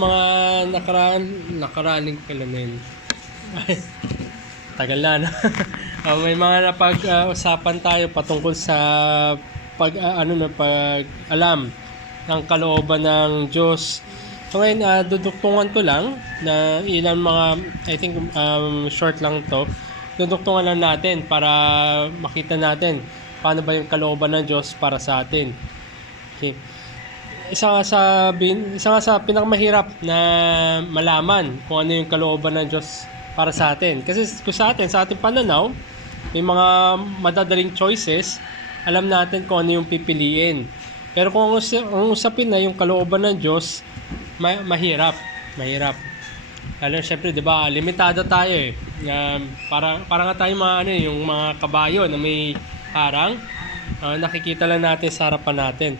Mga nakaraning kailanin. Ay, tagal na, no? May mga napag-usapan tayo patungkol sa pag-alam ng kalooban ng Diyos. So ngayon, duduktungan ko lang na ilang mga, I think short lang to. Duduktungan lang natin para makita natin paano ba yung kalooban ng Diyos para sa atin. Okay. Isa nga sa pinakamahirap na malaman kung ano yung kalooban ng Diyos para sa atin. Kasi kung sa ating pananaw, may mga madadaling choices, alam natin kung ano yung pipiliin. Pero kung ang usapin na yung kalooban ng Diyos, mahirap. Lalo syempre, 'di ba, limitado tayo eh. Para nga tayo yung mga kabayo na may harang, nakikita lang natin sa harapan natin.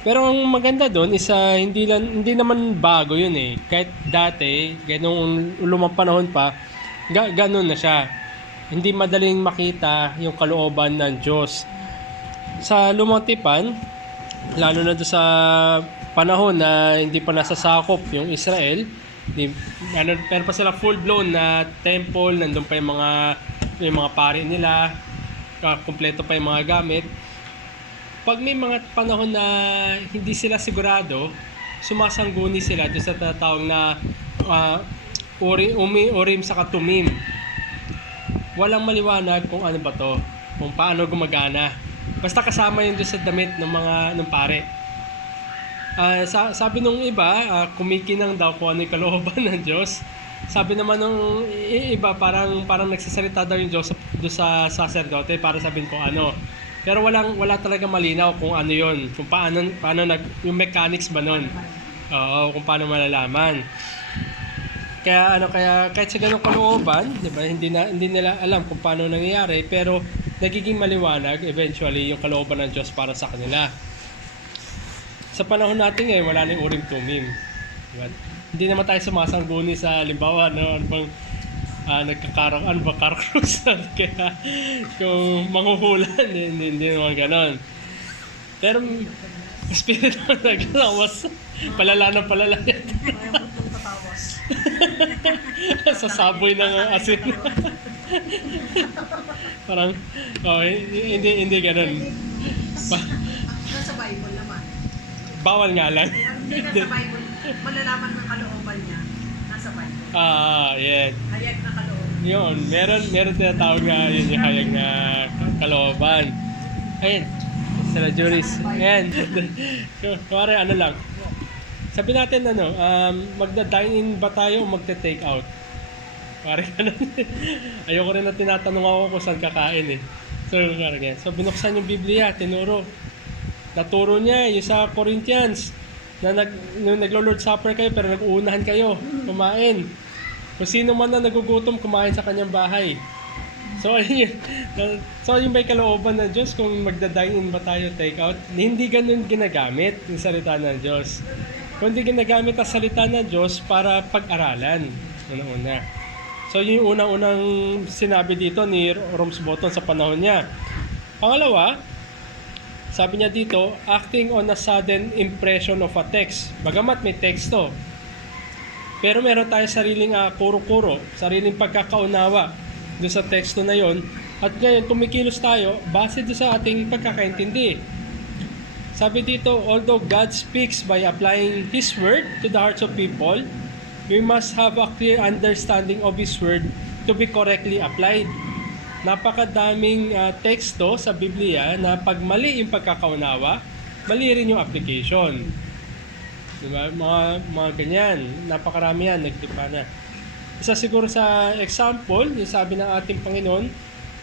Pero ang maganda doon is hindi naman bago 'yun eh. Kahit dati, kahit nung lumang panahon pa, ganun na siya. Hindi madaling makita yung kalooban ng Diyos. Sa lumang tipan, lalo na doon sa panahon na hindi pa nasasakop yung Israel, pero pa sila full-blown na temple, nandun pa yung mga pari nila, kompleto pa yung mga gamit. Pag may mga panahon na hindi sila sigurado, sumasangguni sila doon sa tatawag na Urim sa Tumim. Walang maliwanag kung ano ba to, kung paano gumagana. Basta kasama yun doon sa damit ng pare. Sabi nung iba, kumikinang daw kung ano yung kalooban ng Diyos. Sabi naman nung iba, parang nagsasalita daw yung Diyos doon sa sacerdote para sabihin kung ano. Pero wala talaga malinaw kung ano yon, kung paano yung mechanics ba nun. Oo, kung paano malalaman. Kaya kahit sa ganung kalooban, 'di ba, hindi nila alam kung paano nangyayari, pero nagiging maliwanag eventually yung kalooban ng Diyos para sa kanila. Sa panahon natin ngayon, wala nang Urim Tumim. Diba? Hindi naman tayo sumasangguni sa limbawa, no, nagkakaroon car cruise kaya kung manghuhulan hindi naman ganon. Pero espiritu naglawas, palala yan. Sasaboy ng asin. Parang hindi ganon. Nasa Bible naman. Bawal nga lang. Hindi nasa Bible. Malalaman ng kalooban niya. Nasa Bible. Yeah. Hayag na kalooban. Yun, meron tinatawag nga yun yung hayag na kalooban. Ayun, sa juris. Ayan. Kuwari, lang. Sabi natin, magda-dine-in ba tayo o magte-take out? Kuwari, ayoko rin na tinatanong ako kung saan kakain eh. So, binuksan yung Biblia, tinuro. Naturo niya yung sa Corinthians na naglo-Lord Supper kayo pero nag-uunahan kayo kumain. Kung sino man na nagugutom, kumain sa kanyang bahay. So, yung may kalooban ng Diyos kung magda-dine-in ba tayo, take out, hindi ganun ginagamit yung salita ng Diyos. Kundi ginagamit ang salita ng Diyos para pag-aralan. Una-una. So, yun yung unang-unang sinabi dito ni Romsbottom sa panahon niya. Pangalawa, sabi niya dito, acting on a sudden impression of a text. Bagamat may teksto, pero meron tayo sariling kuro-kuro, sariling pagkakaunawa doon sa teksto na yon. At ngayon, kumikilos tayo base doon sa ating pagkakaintindi. Sabi dito, although God speaks by applying His Word to the hearts of people, we must have a clear understanding of His Word to be correctly applied. Napakadaming teksto sa Biblia na pag mali yung pagkakaunawa, mali rin yung application. Diba? Mga ganyan, napakarami yan, nagtipa na. Isa siguro sa example, yung sabi ng ating Panginoon,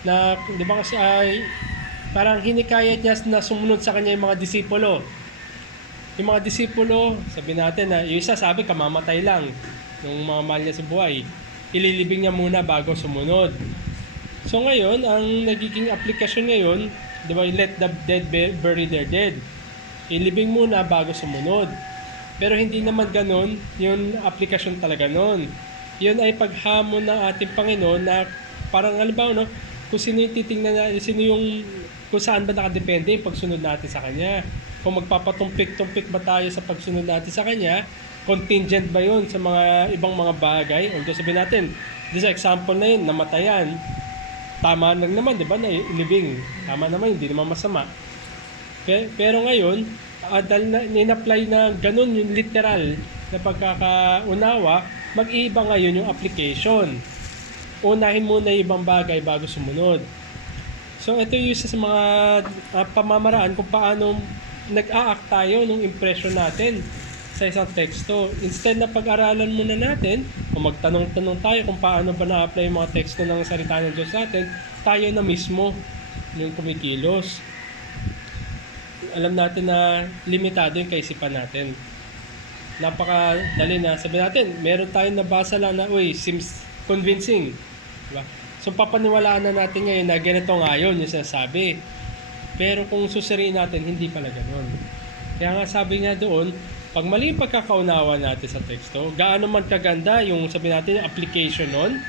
na di ba kasi parang hinikayat niya na sumunod sa kanya yung mga disipulo. Yung mga disipulo, sabi natin na yung isa sabi kamamatay lang nung mga mahal niya sa buhay. Ililibing niya muna bago sumunod. So ngayon, ang nagiging aplikasyon ngayon, di ba, let the dead bury their dead. Ilibing muna bago sumunod. Pero hindi naman ganun yung aplikasyon talaga nun. Yun ay paghamon ng ating Panginoon na parang halimbawa, no, kung sino yung titingnan na, kung saan ba nakadepende yung pagsunod natin sa Kanya. Kung magpapatumpik-tumpik ba tayo sa pagsunod natin sa Kanya, contingent ba yun sa mga ibang mga bagay? Although sabihin natin, di sa example na yun, namatayan, tama lang naman, di ba, na living. Tama naman, hindi naman masama. Pero ngayon, dahil in-apply na ganun yung literal na pagkakaunawa, mag-iiba ngayon yung application. Unahin muna yung ibang bagay bago sumunod. So ito yung isa sa mga pamamaraan kung paano nag-a-act tayo ng impression natin sa isang teksto. Instead na pag-aralan muna natin, o magtanong-tanong tayo kung paano ba na-apply yung mga teksto ng salita ng Diyos sa atin, tayo na mismo yung kumikilos. Alam natin na limitado yung kaisipan natin. Napakadali na. Sabi natin, meron tayong nabasa lang na, uy, seems convincing. Diba? So papaniwalaan na natin ngayon na ganito nga yun yung sinasabi. Pero kung susuriin natin, hindi pala ganun. Kaya nga sabi nga doon, pag mali yung pagkakaunawa natin sa teksto, gaano man kaganda yung sabi natin yung application nun,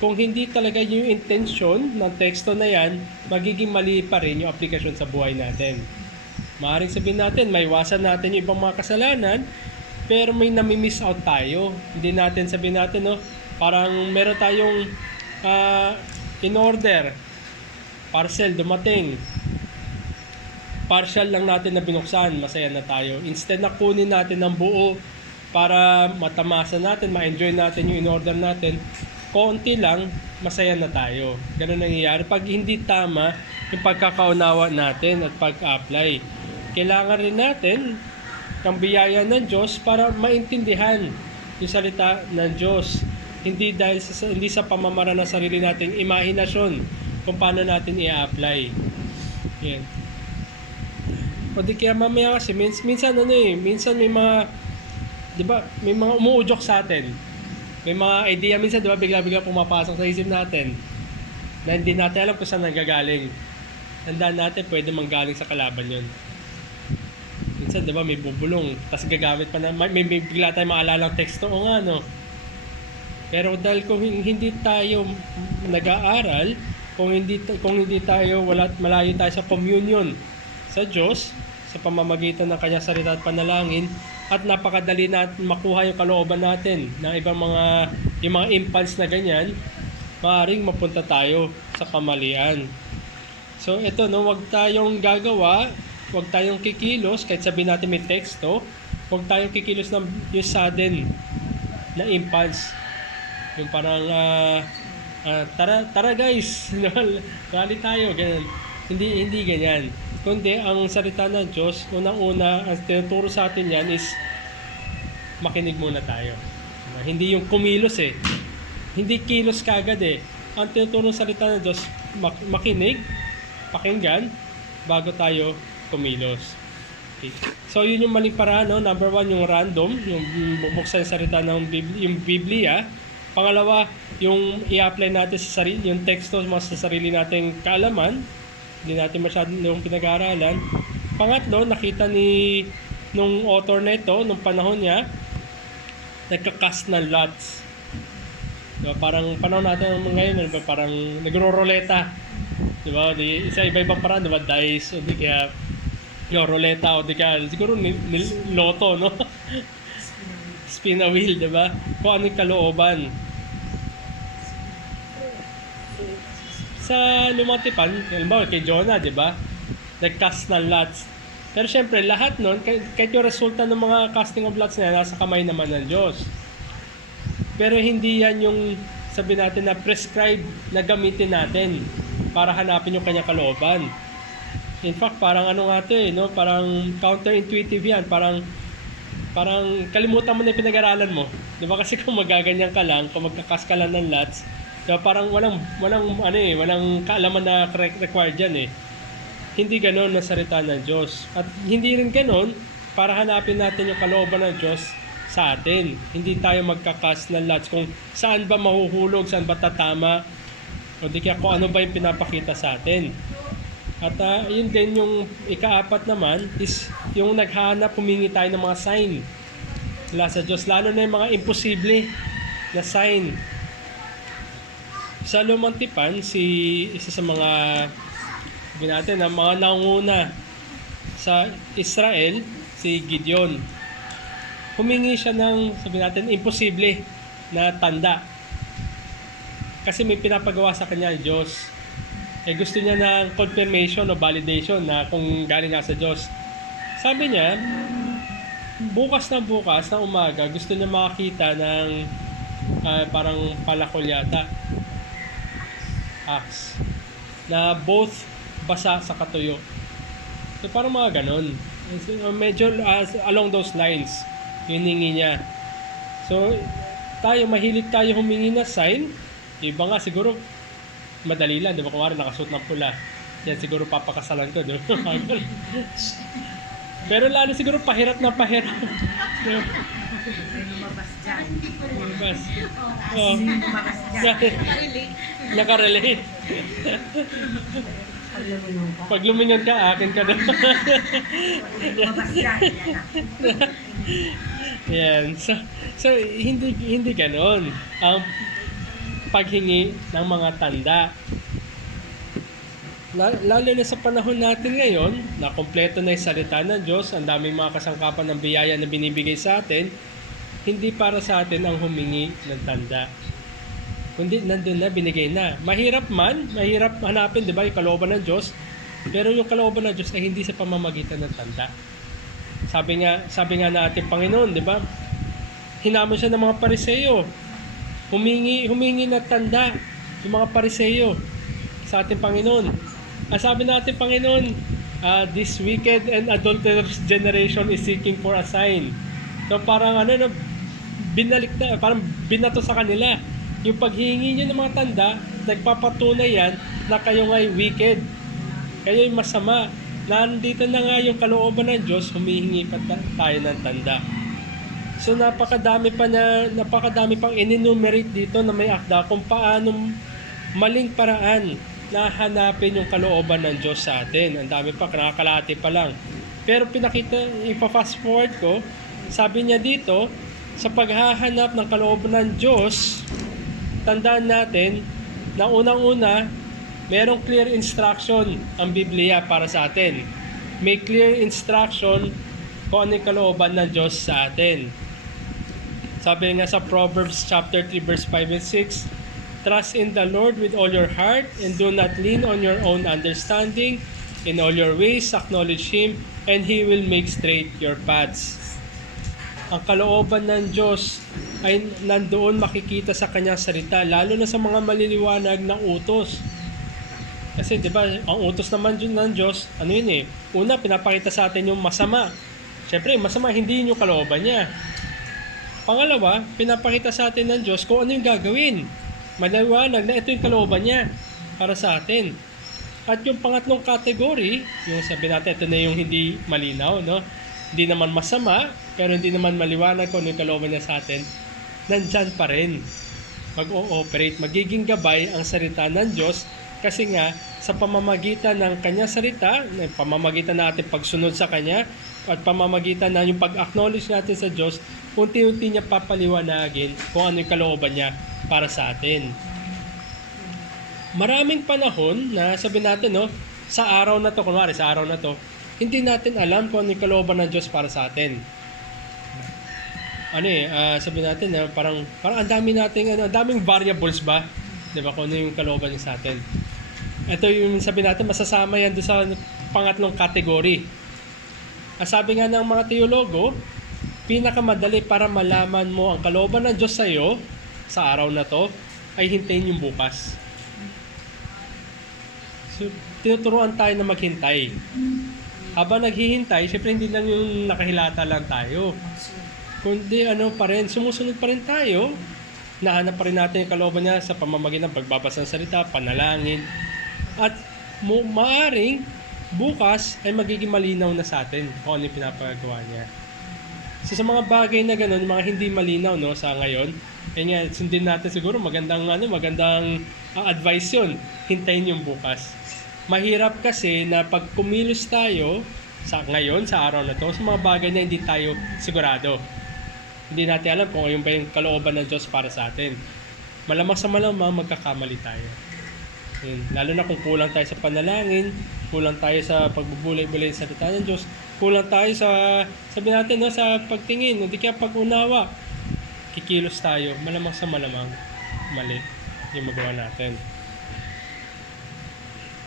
kung hindi talaga yung intention ng teksto na yan, magiging mali pa rin yung aplikasyon sa buhay natin. Maaaring sabihin natin, may iwasan natin yung ibang mga kasalanan, pero may nami-miss out tayo. Hindi natin sabihin natin, no, parang meron tayong in order, parcel dumating, partial lang natin na binuksan, masaya na tayo. Instead na kunin natin ng buo para matamasa natin, ma-enjoy natin yung in-order natin, konti lang, masaya na tayo. Ganun nangyayari. Pag hindi tama yung pagkakaunawa natin at pag-apply, kailangan rin natin ang biyaya ng Diyos para maintindihan yung salita ng Diyos. Hindi dahil hindi sa pamamaraan ng sarili nating imahinasyon kung paano natin i-apply. Yan. O di kaya mamaya kasi minsan minsan may mga, 'di ba, may mga umuudyok sa atin. May mga idea minsan, 'di ba, bigla-bigla pumapasok sa isip natin na hindi natin alam kung saan nanggagaling. Tandaan natin, pwede manggaling sa kalaban 'yon. Minsan, 'di ba, may bubulong, tapos gagamit pa na may bigla tayong maalalang teksto o nga, no. Pero dahil kung hindi tayo nag-aaral, kung hindi tayo malayo tayo sa communion sa Diyos, sa pamamagitan ng kanyang salita at panalangin, at napakadali natin makuha yung kalooban natin ng ibang yung mga impulse na ganyan, maaaring mapunta tayo sa kamalian. So ito, no, wag tayong gagawa, wag tayong kikilos, kahit sabihin natin may teksto, wag tayong kikilos ng yung sudden na impulse. Yung parang, tara guys, rally tayo, ganyan. Hindi ganyan. Kundi ang salita ng Diyos, unang-una, ang tinuturo sa atin yan is makinig muna tayo. Hindi yung kumilos eh. Hindi kilos kagad eh. Ang tinuturo sa salita ng Diyos, makinig, pakinggan, bago tayo kumilos. Okay. So yun yung maling paraan, no? Number 1, yung random, yung bubuksan sa salita ng yung Biblia. Pangalawa, yung i-apply natin sa sarili, yung teksto sa sarili nating kaalaman. Hindi natin masyadong pinag-aaralan. Pangatlo, nakita nung author na ito, nung panahon niya, nagka-cast ng lots. Diba? Parang panahon natin ngayon, diba? Parang nagro-roleta. Diba? Isa iba-ibang paraan, diba? Dice, o di kaya roleta, o di kaya siguro loto, no? Spin a wheel, diba? Kung ano yung kalooban. Sa lumang tipan, halimbawa kay Jonah, di ba? Nag-cast ng lots. Pero syempre, lahat nun, kahit yung resulta ng mga casting of lots na nasa kamay naman ng Diyos. Pero hindi yan yung, sabi natin, na prescribe na gamitin natin para hanapin yung kanyang kalooban. In fact, parang ano nga ito eh, no? Parang counterintuitive yan. Parang kalimutan mo na yung pinag-aralan mo. Di ba? Kasi kung magaganyan ka lang, kung magka-cast ka lang ng lots, so, parang walang kaalaman na required dyan eh. Hindi ganoon na salita ng Diyos. At hindi rin ganoon para hanapin natin yung kalooban ng Diyos sa atin. Hindi tayo magkakas ng lots kung saan ba mahuhulog, saan ba tatama, o di kaya kung ano ba yung pinapakita sa atin. At yun din yung ika-4 naman is yung naghahanap, humingi tayo ng mga sign mula sa Diyos. Lalo na yung mga imposible na sign. Sa lumang tipan, isa sa mga mga nanguna sa Israel, si Gideon. humingi siya ng, sabi natin, imposible na tanda. Kasi may pinapagawa sa kanya ang Diyos. Gusto niya ng confirmation o validation na kung galing nga sa Diyos. Sabi niya, bukas na umaga, gusto niya makakita ng parang palakol yata. Axe. Na both basa sa katuyo. So parang mga ganun. Medyo along those lines, hiningi niya. So mahilig tayo humingi na sign. Iba nga siguro, madali lang, di ba? Kung nakasuot ng pula. Yan siguro papakasalan ko, di ba? Pero lalo siguro pahirap na pahirap. May lumabas dyan. Lumabas. Lumabas dyan. Nakarelate. Pag lumingon ka, akin ka na. Lumabas dyan. Yan. So hindi ganon ang paghingi ng mga tanda. Lalo na sa panahon natin ngayon, na kompleto na yung salita ng Diyos, ang daming mga kasangkapan ng biyaya na binibigay sa atin, hindi para sa atin ang humingi ng tanda. Kundi nandun na, binigay na. Mahirap hanapin, di ba, yung kalooban ng Diyos, pero yung kalooban ng Diyos ay hindi sa pamamagitan ng tanda. Sabi nga na ating Panginoon, di ba, hinamon siya ng mga Pariseo, humingi ng tanda yung mga Pariseo sa ating Panginoon. Sabi natin, Panginoon, this wicked and adulterous generation is seeking for a sign. So parang parang binato sa kanila. Yung paghingi nyo ng mga tanda, nagpapatunay yan na kayo nga'y wicked. Kayo'y masama. Nandito na nga yung kalooban ng Diyos, humihingi pa tayo ng tanda. So napakadami pang in-enumerate dito na may akda kung paano maling paraan na hanapin yung kalooban ng Diyos sa atin. Ang dami pa, nakakalati pa lang. Pero ipa-fast forward ko, sabi niya dito, sa paghahanap ng kalooban ng Diyos, tandaan natin na unang-una, merong clear instruction ang Biblia para sa atin. May clear instruction kung ano yung kalooban ng Diyos sa atin. Sabi nga sa Proverbs chapter 3 verse 5 and 6, trust in the Lord with all your heart and do not lean on your own understanding. In all your ways, acknowledge Him and He will make straight your paths. Ang kalooban ng Diyos ay nandoon makikita sa Kanyang salita, lalo na sa mga maliliwanag na utos. Kasi di ba, ang utos naman ng Diyos, una, pinapakita sa atin yung masama. Siyempre, masama, hindi yun yung kalooban niya. Pangalawa, pinapakita sa atin ng Diyos kung ano yung gagawin. Maliwanag na ito yung kalooban niya para sa atin. At yung pangatlong category, yung sabi natin, ito na yung hindi malinaw, no? Hindi naman masama, pero hindi naman maliwanag kung ano yung kalooban niya sa atin, nandyan pa rin. Mag-ooperate, magiging gabay ang salita ng Diyos kasi nga sa pamamagitan ng Kanya salita, pamamagitan natin pagsunod sa Kanya, at pamamagitan na yung pag-acknowledge natin sa Diyos, unti-unti niya papaliwanagin kung ano yung kalooban niya para sa atin. Maraming panahon na sabi natin, no, sa araw na to, hindi natin alam kung ano yung kalooban ng Diyos para sa atin. Sabi natin, parang ang daming variables ba? 'Di ba, kung ano yung kalooban niya sa atin. Ito yung sabi natin, masasama yan doon sa pangatlong category. Sabi nga ng mga teologo, pinakamadali para malaman mo ang kalooban ng Diyos sa iyo sa araw na to ay hintayin yung bukas. So, tinuturuan tayo na maghintay. Habang naghihintay, syempre hindi lang yung nakahilata lang tayo. Kundi sumusunod pa rin tayo. Nahanap pa rin natin yung kalooban niya sa pamamagitan ng pagbabasa ng salita, panalangin. At maaring bukas ay magiging malinaw na sa atin kung ano yung pinapagawa niya. So sa mga bagay na gano'n, mga hindi malinaw, no, sa ngayon, sundin natin siguro magandang advice yun. Hintayin yung bukas. Mahirap kasi na pag kumilos tayo ngayon, sa araw na to, sa mga bagay na hindi tayo sigurado. Hindi natin alam kung yung ba yung kalooban ng Diyos para sa atin. Malamang sa malamang magkakamali tayo. Lalo na kung kulang tayo sa panalangin, kulang tayo sa pagbubulay-bulay sa salita ng Diyos, kulang tayo sa, sabi natin, no, sa pagtingin, hindi kaya pag-unawa, kikilos tayo, malamang sa malamang, mali yung magawa natin.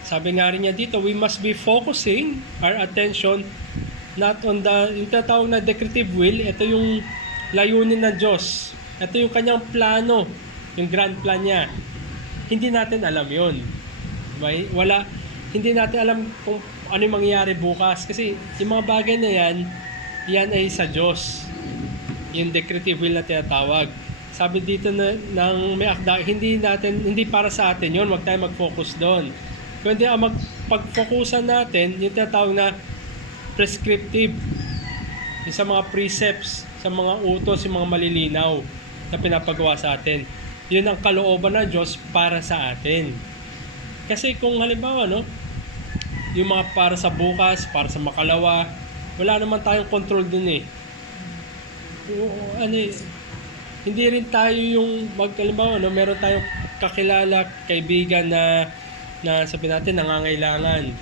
Sabi nga rin niya dito, we must be focusing our attention not on yung tatawag na decretive will. Ito yung layunin ng Diyos. Ito yung kanyang plano, yung grand plan niya. Hindi natin alam yun. Diba? Hindi natin alam kung ano yung mangyayari bukas. Kasi yung mga bagay na yan ay sa Diyos. Yung decretive will na tinatawag. Sabi dito ng may akda, hindi para sa atin yun. Huwag tayo mag-focus doon. Kundi ang pag-focusan natin, yung tinatawag na prescriptive. Yung sa mga precepts, sa mga utos, yung mga malilinaw na pinapagawa sa atin. Yun ang kalooban ng Diyos para sa atin. Kasi kung halimbawa, no, yung mga para sa bukas, para sa makalawa, wala naman tayong control dun eh. Hindi rin tayo yung halimbawa, no, meron tayong kakilala, kaibigan na sabi natin nangangailangan.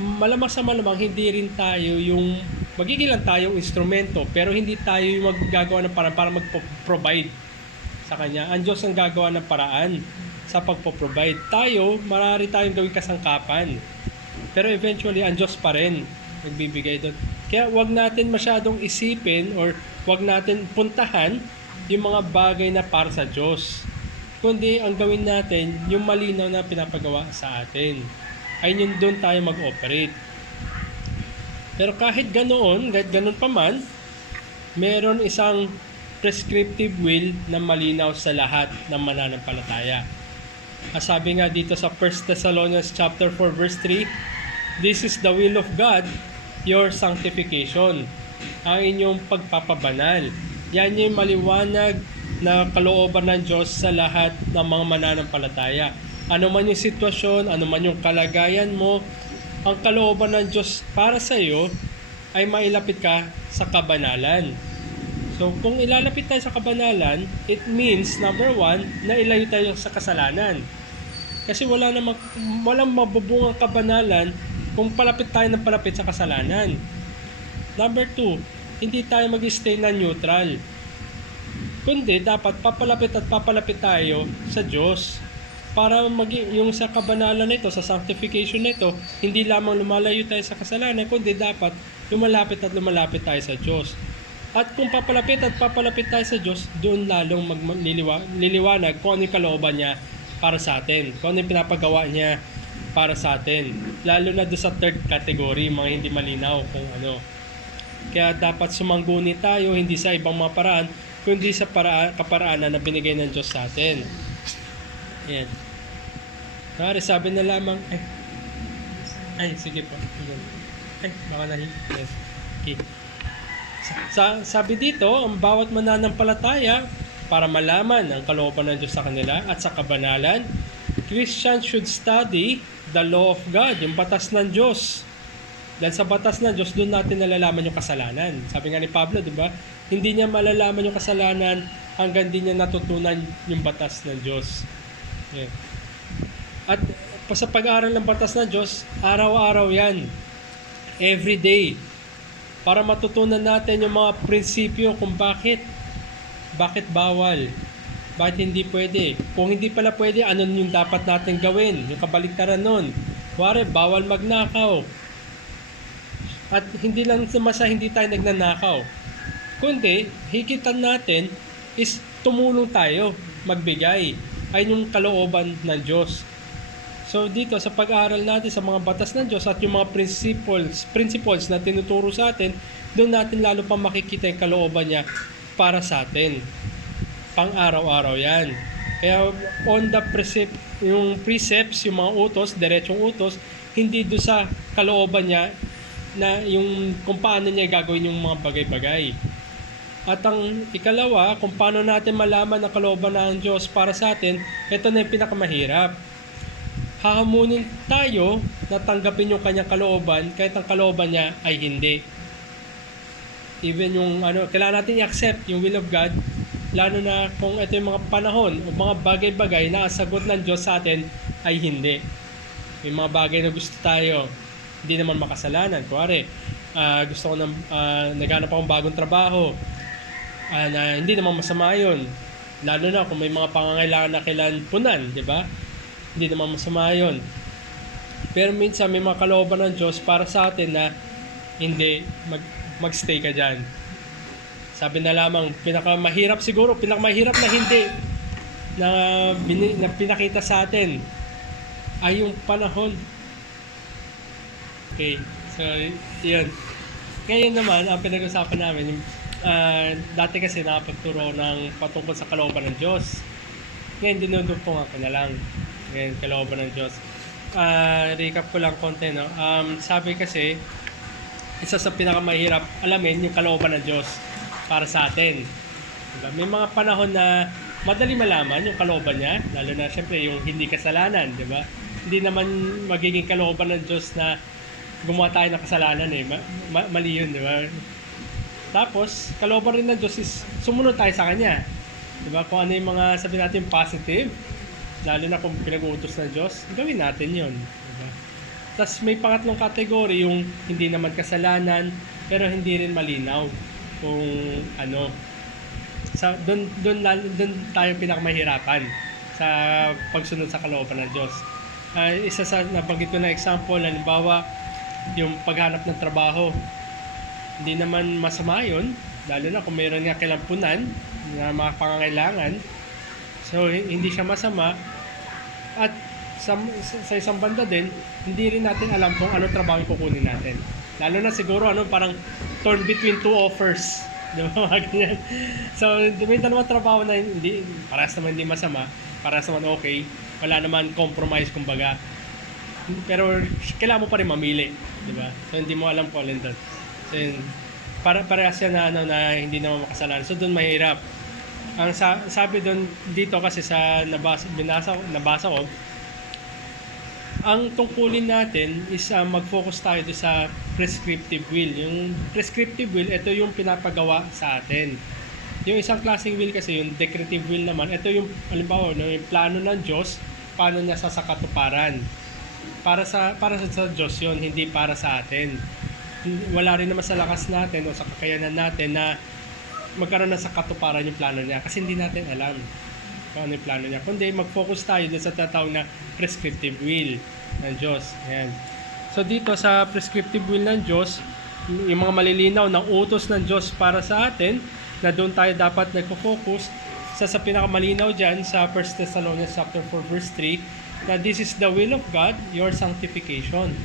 Malamang sa malamang hindi rin tayo yung magiging lang tayong instrumento, pero hindi tayo yung maggagawa ng paraan para mag-provide sa kanya. Ang Diyos ang gagawa ng paraan sa pagpo-provide. Marami tayong gawing kasangkapan, pero eventually ang Diyos pa rin nagbibigay doon. Kaya wag natin masyadong isipin or wag natin puntahan yung mga bagay na para sa Diyos, kundi ang gawin natin yung malinaw na pinapagawa sa atin. Ay yun doon tayo mag-operate. Pero kahit ganoon pa man, meron isang prescriptive will na malinaw sa lahat ng mananampalataya. Sabi nga dito sa 1 Thessalonians chapter 4 verse 3, this is the will of God, your sanctification. Ang inyong pagpapabanal. Yan yung maliwanag na kalooban ng Diyos sa lahat ng mga mananampalataya. Ano man yung sitwasyon, ano man yung kalagayan mo, ang kalooban ng Diyos para sa iyo ay mailapit ka sa kabanalan. So, kung ilalapit tayo sa kabanalan, it means, number one, na ilayo tayo sa kasalanan. Kasi walang mabubungang kabanalan kung palapit tayo ng palapit sa kasalanan. Number two, hindi tayo mag-stay na neutral. Kundi dapat papalapit tayo sa Diyos para yung sa kabanalan nito, sa sanctification nito, hindi lamang lumalayo tayo sa kasalanan, kundi dapat lumalapit tayo sa Diyos. At kung papalapit tayo sa Diyos, doon lalong liliwanag kung ano yung kalooban niya para sa atin, kung ano yung pinapagawa niya para sa atin. Lalo na doon sa third category, mga hindi malinaw kung ano. Kaya dapat sumangguni tayo, hindi sa ibang mga paraan, kundi sa kaparaanan na binigay ng Diyos sa atin. Ayan. Sabi na lamang, sige po. Baka yes. Okay. Sabi dito, ang bawat mananampalataya, para malaman ang kalooban ng Diyos sa kanila at sa kabanalan, Christians should study the law of God, yung batas ng Diyos. Dahil sa batas ng Diyos, doon natin nalalaman yung kasalanan. Sabi nga ni Pablo, di ba? Hindi niya malalaman yung kasalanan hanggang di niya natutunan yung batas ng Diyos. Yeah. At sa pag-aaral ng batas ng Diyos, araw-araw yan. Every day. Para matutunan natin yung mga prinsipyo kung bakit bawal. Bakit hindi pwede. Kung hindi pala pwede, ano yung dapat natin gawin? Yung kabaliktaran nun. Kuwari, bawal magnakaw. At hindi lang sa hindi tayo nagnanakaw. Kundi, hikitan natin is tumulong tayo, magbigay. Ay yung kalooban ng Diyos. So dito, sa pag-aaral natin sa mga batas ng Diyos at yung mga principles na tinuturo sa atin, doon natin lalo pa makikita yung kalooban niya para sa atin. Pang-araw-araw yan. Kaya on the yung precepts, yung mga utos, diretsong utos, hindi doon sa kalooban niya na yung kung paano niya gagawin yung mga bagay-bagay. At ang ikalawa, kung paano natin malaman ang kalooban ng Diyos para sa atin, ito na yung pinakamahirap. Hahamunin tayo na tanggapin yung kanyang kalooban kahit ang kalooban niya ay hindi. Even yung kailangan natin i-accept yung will of God, lalo na kung ito yung mga panahon o mga bagay-bagay na sagot ng Diyos sa atin ay hindi. May mga bagay na gusto tayo, hindi naman makasalanan. Kuwari, gusto ko ng, naghanap akong bagong trabaho, na hindi naman masama yun. Lalo na kung may mga pangangailangan na kailangan punan, di ba? Hindi naman masama yun. Pero minsan may mga kalooban ng Diyos para sa atin na hindi, magstay ka dyan. Sabi na lamang, pinakamahirap na hindi na pinakita sa atin ay yung panahon. Okay, so yun. Ngayon naman, ang pinag-usapan namin, dati kasi nakapagturo ng patungkol sa kalooban ng Diyos. Ngayon, dinudugtong ako na lang. Ngayon, kalooban ng Diyos. Recap ko lang konti, no? Sabi kasi, isa sa pinakamahirap alamin yung kalooban ng Diyos para sa atin. Diba? May mga panahon na madali malaman yung kalooban niya, lalo na syempre yung hindi kasalanan, di ba? Hindi naman magiging kalooban ng Diyos na gumawa tayo ng kasalanan eh. Mali yun, di ba? Tapos, kalooban rin ng Diyos is sumunod tayo sa Kanya. Di ba? Kung ano yung mga sabi natin positive, lalo na kung pinag-uutos ng Diyos, gawin natin yun. Di ba? Tapos may pangatlong kategory, yung hindi naman kasalanan, pero hindi rin malinaw kung ano. Doon tayo pinakamahirapan sa pagsunod sa kalooban ng Diyos. Isa sa nabanggit ko na example, halimbawa, yung paghanap ng trabaho. Hindi naman masama yun, lalo na kung mayroon nga kailangan na mga pangangailangan. So, hindi siya masama. At sa isang banda din, hindi rin natin alam kung ano trabaho yung kukunin natin. Lalo na siguro parang torn between two offers. Di ba? Ganyan. So, may dalawang trabaho na parehas naman hindi masama, parehas naman okay, wala naman compromise kumbaga. Pero kailangan mo pa rin mamili, di ba? So, hindi mo alam kung alin doon. So, parehas yan na hindi naman makasalanan. So, doon mahirap. Ang sabi doon dito kasi sa nabasa ko, ang tungkulin natin is mag-focus tayo sa prescriptive will. Yung prescriptive will, ito yung pinapagawa sa atin. Yung isang klaseng will kasi, yung decretive will naman, ito yung, halimbawa, yung plano ng Diyos, paano niya sasakatuparan. Para sa Diyos yun, hindi para sa atin. Wala rin naman sa lakas natin o sa kakayanan natin na magkaroon na sa katuparan yung plano niya kasi hindi natin alam kung ano yung plano niya. Kundi mag-focus tayo dun sa tatawag na prescriptive will ng Diyos. Ayan. So dito sa prescriptive will ng Diyos, yung mga malilinaw na utos ng Diyos para sa atin, na doon tayo dapat nagpo-focus. Sa pinakamalinaw dyan sa 1 Thessalonians chapter 4 verse 3, na this is the will of God, your sanctification.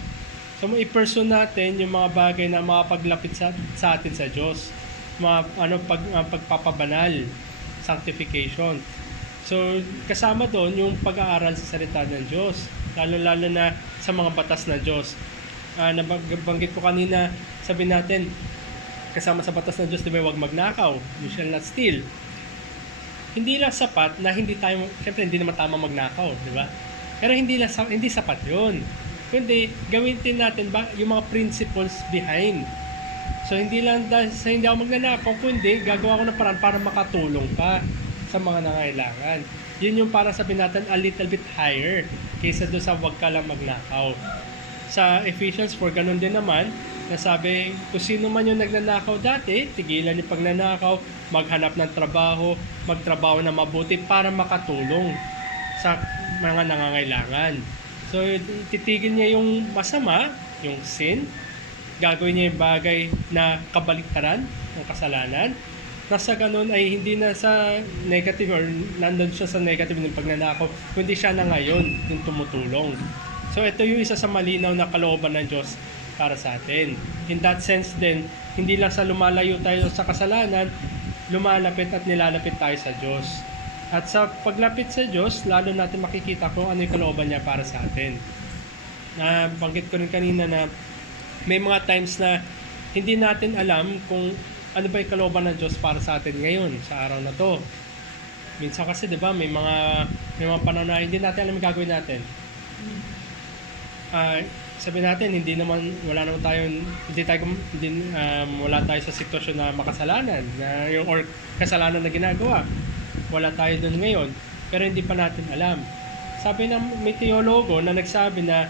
So i-pursue natin yung mga bagay na makapaglapit sa atin sa Diyos. Pagpapabanal, sanctification. So, kasama doon yung pag-aaral sa salita ng Diyos, lalo-lalo na sa mga batas ng Diyos. Nabanggit ko kanina, sabi natin, kasama sa batas ng Diyos, di ba, huwag magnakaw, you shall not steal. Hindi lang sapat na syempre hindi naman tama magnakaw, di ba? Pero hindi sapat yun. Kundi, gawin din natin yung mga principles behind. So, hindi lang dahil sa hindi ako magnanakaw, kundi gagawa ko ng paraan para makatulong ka sa mga nangailangan. Yun yung para sabihin natin a little bit higher kaysa doon sa wag ka lang magnakaw. Sa Ephesians 4, ganun din naman, nasabi kung sino man yung nagnanakaw dati, tigilan yung pagnanakaw, maghanap ng trabaho, magtrabaho na mabuti para makatulong sa mga nangangailangan. So, titigil niya yung masama, yung sin, gagawin niya yung bagay na kabaliktaran ng kasalanan. Nasa ganun ay hindi na sa negative or nandun siya sa negative ng pagnanakaw, kundi siya na ngayon yung tumutulong. So ito yung isa sa malinaw na kalooban ng Diyos para sa atin. In that sense din, hindi lang sa lumalayo tayo sa kasalanan, lumalapit at nilalapit tayo sa Diyos. At sa paglapit sa Diyos, lalo natin makikita kung ano yung kalooban niya para sa atin. Banggit ko rin kanina na may mga times na hindi natin alam kung ano ba yung kalooban ng Diyos para sa atin ngayon, sa araw na to. Minsan kasi, di ba, may mga panahon na hindi natin alam yung gagawin natin. Sabi natin, wala tayo sa sitwasyon na makasalanan, or kasalanan na ginagawa. Wala tayo doon ngayon, pero hindi pa natin alam. Sabi ng may teologo na nagsabi na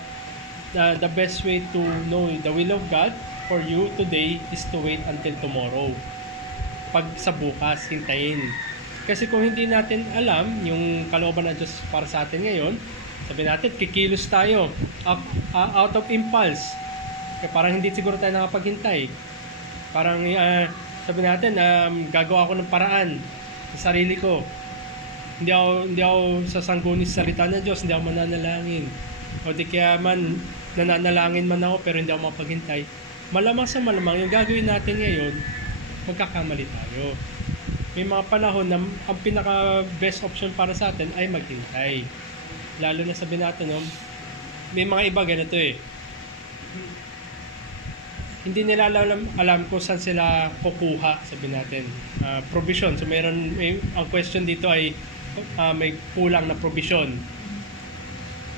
the best way to know the will of God for you today is to wait until tomorrow. Pag sa bukas, hintayin. Kasi kung hindi natin alam yung kalooban ng Diyos para sa atin ngayon, sabi natin, kikilos tayo out of impulse. Kaya parang hindi siguro tayo nakapaghintay. Parang sabi natin, gagawa ako ng paraan sa sarili ko. Hindi ako sasangguni sa salita ng Diyos, hindi ako mananalangin. O di kaya man, nananalangin man ako pero hindi ako mapaghintay. Malamang sa malamang, yung gagawin natin ngayon, magkakamali tayo. May mga panahon na ang pinaka best option para sa atin ay maghintay. Lalo na sabi natin, no, may mga iba ganito eh. Hindi nila alam kung saan sila kukuha, sabi natin. Provision. So ang question dito ay may kulang na provision.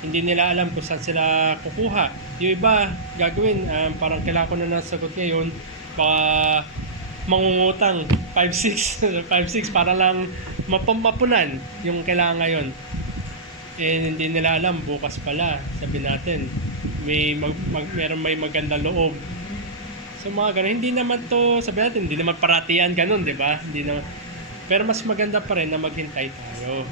Hindi nila alam kung saan sila kukuha. Yung iba, gagawin, parang kailangan ko na nasagot ngayon, baka mangungutang 5-6 para lang mapunan yung kailangan ngayon. Hindi nila alam, bukas pala, sabi natin, meron may magandang loob. So mga ganun, hindi naman to, sabi natin, hindi naman paratian ganun, di ba? Hindi naman, pero mas maganda pa rin na maghintay tayo.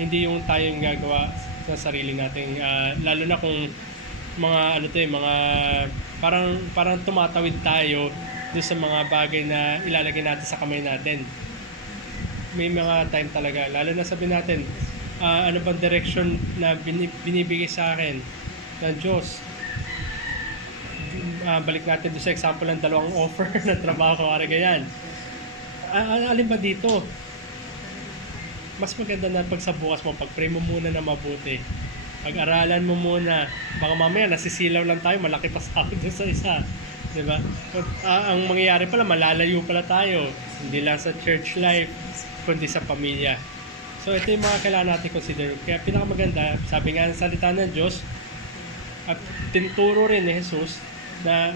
Hindi yung tayo yung gagawa sa sarili natin, lalo na kung mga mga parang tumatawid tayo doon sa mga bagay na ilalagay natin sa kamay natin. May mga time talaga, lalo na sabi natin, ano bang direction na binibigay sa akin ng Diyos. Balik natin doon sa example ng dalawang offer na trabaho, ganyan. Alin ba dito? Mas maganda na pag sa bukas mo, pag-pray mo muna na mabuti. Pag-aralan mo muna. Baka mamaya nasisilaw lang tayo, malaki pa sa akin doon sa isa. Diba? Ang mangyayari pala, malalayo pala tayo. Hindi lang sa church life, kundi sa pamilya. So ito yung mga kailangan natin consider. Kaya pinakamaganda, sabi nga ng salita ng Diyos, at tinuturo rin ni Jesus na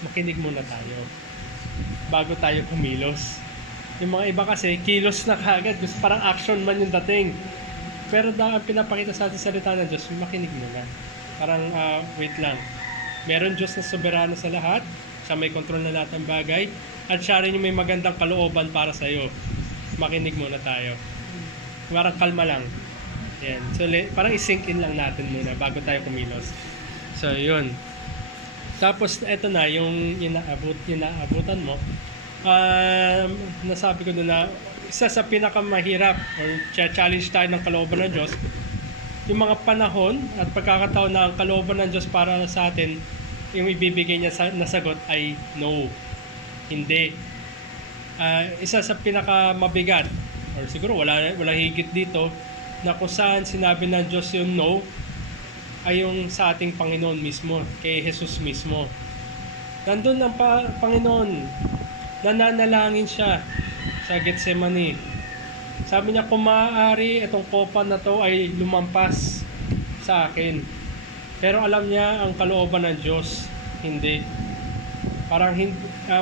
makinig muna tayo bago tayo kumilos. Yung mga iba kasi, kilos na kagad. Gusto parang action man yung dating. Pero ang pinapakita sa ating salita ng Diyos, makinig muna. Parang, wait lang. Meron Diyos na soberano sa lahat. Siya may control na lahat ng bagay. At siya rin yung may magandang kalooban para sa'yo. Makinig muna tayo. Parang kalma lang. Yan. So, parang i-sink in lang natin muna bago tayo kumilos. So, yun. Tapos, eto na, yung inaabutan mo. Nasabi ko doon na isa sa pinakamahirap or challenge tayo ng kalooban ng Diyos, yung mga panahon at pagkakataon na ang kalooban ng Diyos para sa atin, yung ibibigay niya na sagot ay no, hindi. Isa sa pinakamabigat or siguro walang higit dito na kung saan sinabi ng Diyos yung no ay yung sa ating Panginoon mismo, kay Jesus mismo. Nandun ang Panginoon, nananalangin siya sa Getsemani. Sabi niya, kung maaari itong kopa na to ay lumampas sa akin. Pero alam niya ang kalooban ng Diyos, hindi. Parang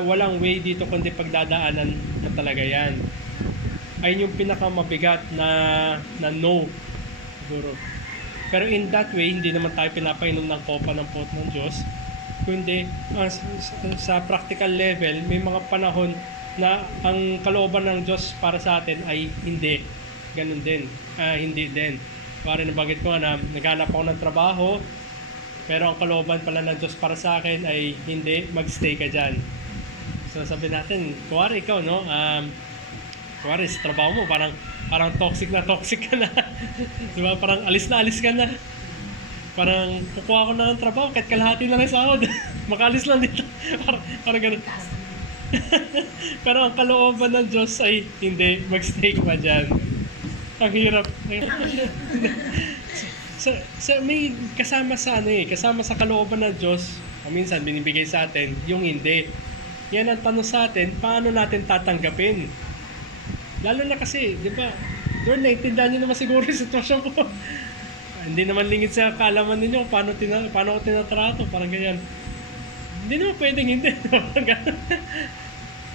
walang way dito kundi pagdadaanan na talaga yan. Ayun yung pinakamabigat na no, siguro. Pero in that way, hindi naman tayo pinapainom ng kopa ng pot ng Diyos. Kundi sa practical level, may mga panahon na ang kalooban ng Diyos para sa atin ay hindi. Ganun din. Hindi din. Parang nabanggit ko na naghanap ako ng trabaho, pero ang kalooban pala ng Diyos para sa akin ay hindi, magstay ka dyan. So sabi natin, kuwari ikaw, no? Kuwari sa trabaho mo, parang toxic ka na. Diba? Parang alis ka na. Parang kukuha ko na ng trabaho kahit kalahati lang ang sahod. Makalis lang dito. parang ganun. Pero ang kalooban ng Diyos ay hindi, magstay ka dyan. Ang hirap. So, may kasama sa kasama sa kalooban ng Diyos, minsan binibigay sa atin yung hindi. Yan ang tanong sa atin, paano natin tatanggapin? Lalo na kasi, di ba, Lord, naiintindihan niyo naman siguro yung sitwasyon ko. Hindi naman lingid sa kaalaman ninyo paano ko tinatrato, parang ganyan. Hindi naman pwedeng hindi.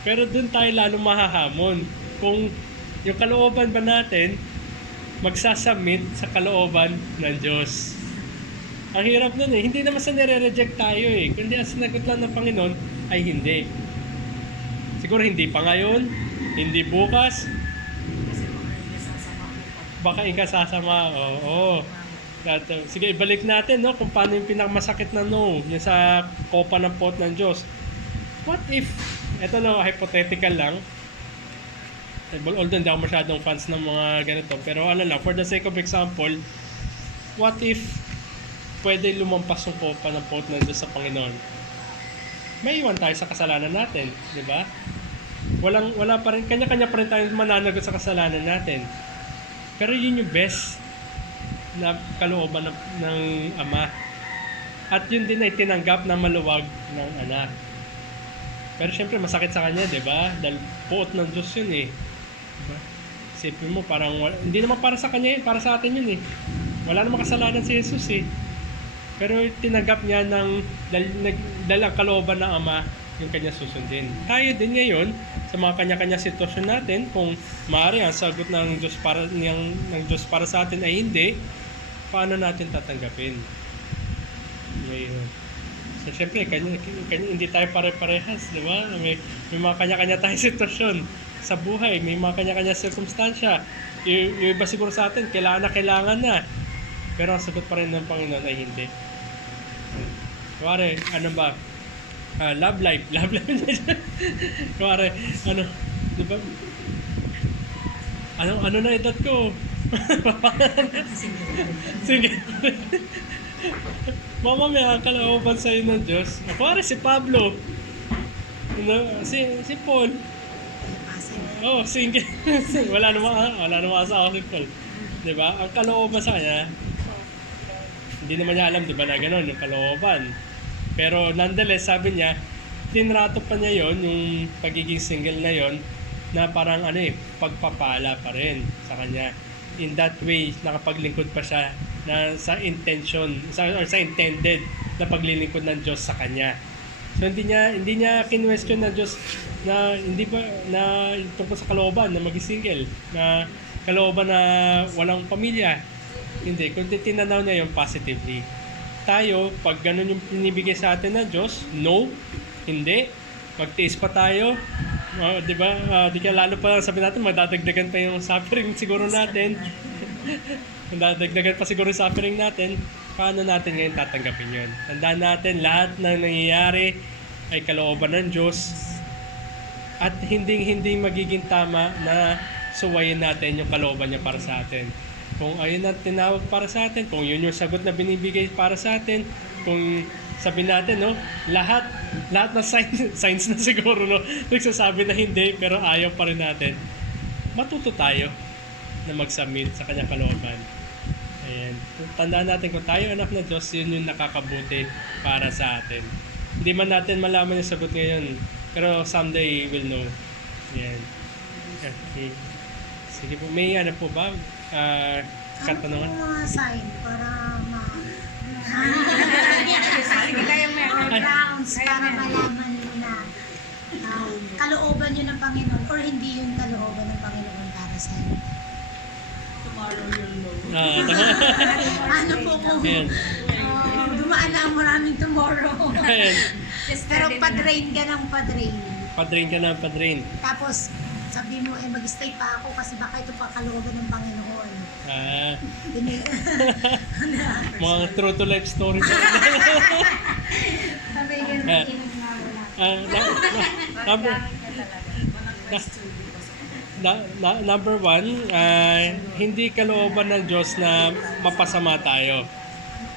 Pero doon tayo lalo mahahamon. Kung yung kalooban ba natin magsasubmit sa kalooban ng Diyos. Ang hirap nun eh. Hindi naman sa nire-reject tayo eh. Kundi ang sinagot lang ng Panginoon ay hindi. Siguro hindi pa ngayon, hindi bukas, Kasi mga sasama ko pa. baka ikasasama. Oo. Sige, ibalik natin no, kung paano yung pinakamasakit na no, yung sa kopa ng pot ng Diyos. What if, eto no, hypothetical lang, although hindi ako masyadong fans ng mga ganito, pero ano lang, for the sake of example, what if pwede lumampas yung kopa ng pot ng Diyos sa Panginoon? May iwan tayo sa kasalanan natin, di ba? Wala pa rin, kanya-kanya pa rin tayo mananagot sa kasalanan natin. Pero yun yung best na kalooban ng Ama. At yun din ay tinanggap na maluwag ng anak. Pero syempre masakit sa kanya, di ba? Dahil puot ng Diyos yun eh. Diba? Isipin mo, parang hindi naman para sa kanya yun, para sa atin yun eh. Wala namang kasalanan si Jesus eh. Pero tinanggap niya dahil ang kalooban ng Ama yung kanya susundin. Tayo din ngayon, sa mga kanya-kanya sitwasyon natin, kung maaari ang sagot ng Diyos para sa atin ay hindi, paano natin tatanggapin? Ngayon. So, syempre, hindi tayo pare-parehas, di ba? May mga kanya-kanya tayong sitwasyon sa buhay, may mga kanya-kanya sirkumstansya. Yung iba siguro sa atin, kailangan na. Pero ang sagot pa rin ng Panginoon ay hindi. Kuwari, ano ba? Love life. Kuwari, di ba? Ano na edad ko? Sige. Mama, may kalooban sa'yo ng Diyos. Kuwari si Pablo. Si Paul. Oh, single. wala namang asawa si Paul. Di ba? Ang kalooban sa kanya, hindi naman niya alam, di ba, na gano'n, yung kalooban. Pero nonetheless, sabi niya, tinrato pa niya yon yung pagiging single na yon na parang pagpapala pa rin sa kanya. In that way, nakapaglingkod pa siya na sa intention, sa intended na paglilingkod ng Diyos sa kanya. So hindi niya kinwestiyon ng Diyos na hindi ba na tungkol sa kalooban na maging single, na kalooban na walang pamilya. Hindi, kundi tinanaw niya yung positively. Tayo, pag ganun yung pinibigay sa atin ng Diyos, no, hindi, magtiis pa tayo, di ba? Di ka lalo pa sabi natin, madadagdagan pa yung suffering siguro natin. Madadagdagan pa siguro yung suffering natin. Paano natin ngayon tatanggapin yun? Tandaan natin, lahat ng nangyayari ay kalooban ng Diyos at hindi magiging tama na suwayin natin yung kalooban niya para sa atin. Kung ayun ang tinawag para sa atin, kung yun yung sagot na binibigay para sa atin, kung sabi natin, no, lahat na signs na siguro, no, nagsasabi na hindi, pero ayaw pa rin natin, matuto tayo na mag-submit sa kanyang kalooban. Ayan. Tandaan natin, kung tayo anak ng Diyos, yun yung nakakabuti para sa atin. Hindi man natin malaman yung sagot ngayon, pero someday we'll know. Ayan. Okay. Sige po, may ano po ba? Katanungan? Ano po mga sign para grounds para malaman nyo na kalooban nyo ng Panginoon or hindi yung kalooban ng Panginoon para sa inyo? Tomorrow you'll know. Ano po kung dumaan na ang maraming tomorrow. Ayan. Pero pa-drain ka ng pa-drain. Padrin. Tapos sabi mo, mag-stay pa ako kasi baka ito pa kalooban ng Panginoon. Mga true to life story. Sabi yun, Number one, hindi kalooban ng Diyos na mapasama tayo.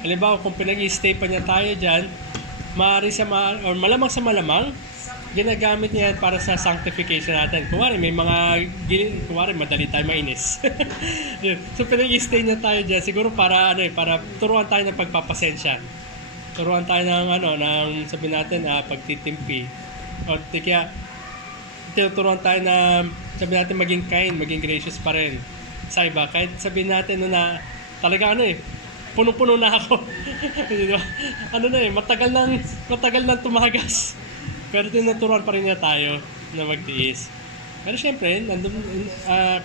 Halimbawa, kung pinag-i-stay pa niya tayo dyan, maaari siya or malamang sa malamang, ginagamit niya yan para sa sanctification natin. Kuwari, madali tayo mainis. So, pinag-i-stay niya tayo dyan, siguro para turuan tayo ng pagpapasensya. Turuan tayo ng sabi natin, pagtitimpi. O, kaya, tinuturuan tayo na, sabi natin, maging kind, maging gracious pa rin. Sa iba, kahit sabi natin na talaga punong-puno na ako. Matagal nang tumagas. Pero tinuturuan pa rin niya tayo na magtiis. Pero syempre,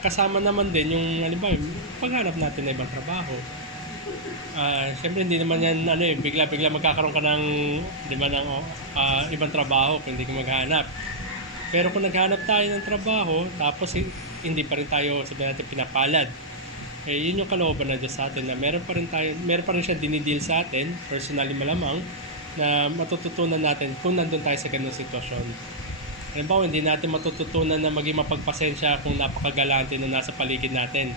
kasama naman din yung, paghanap natin ng ibang trabaho. Siyempre hindi naman yan bigla-bigla magkakaroon ka ng di ba ng ibang trabaho kung hindi ka maghanap. Pero kung naghanap tayo ng trabaho tapos hindi pa rin tayo sabihin natin pinapalad. Yun yung kalooban ng Diyos sa atin na meron pa rin siya dinidil sa atin, personally malamang, na matututunan natin kung nandun tayo sa ganung sitwasyon. Halimbawa, hindi natin matututunan na maging mapagpasensya kung napakagalante na nasa paligid natin.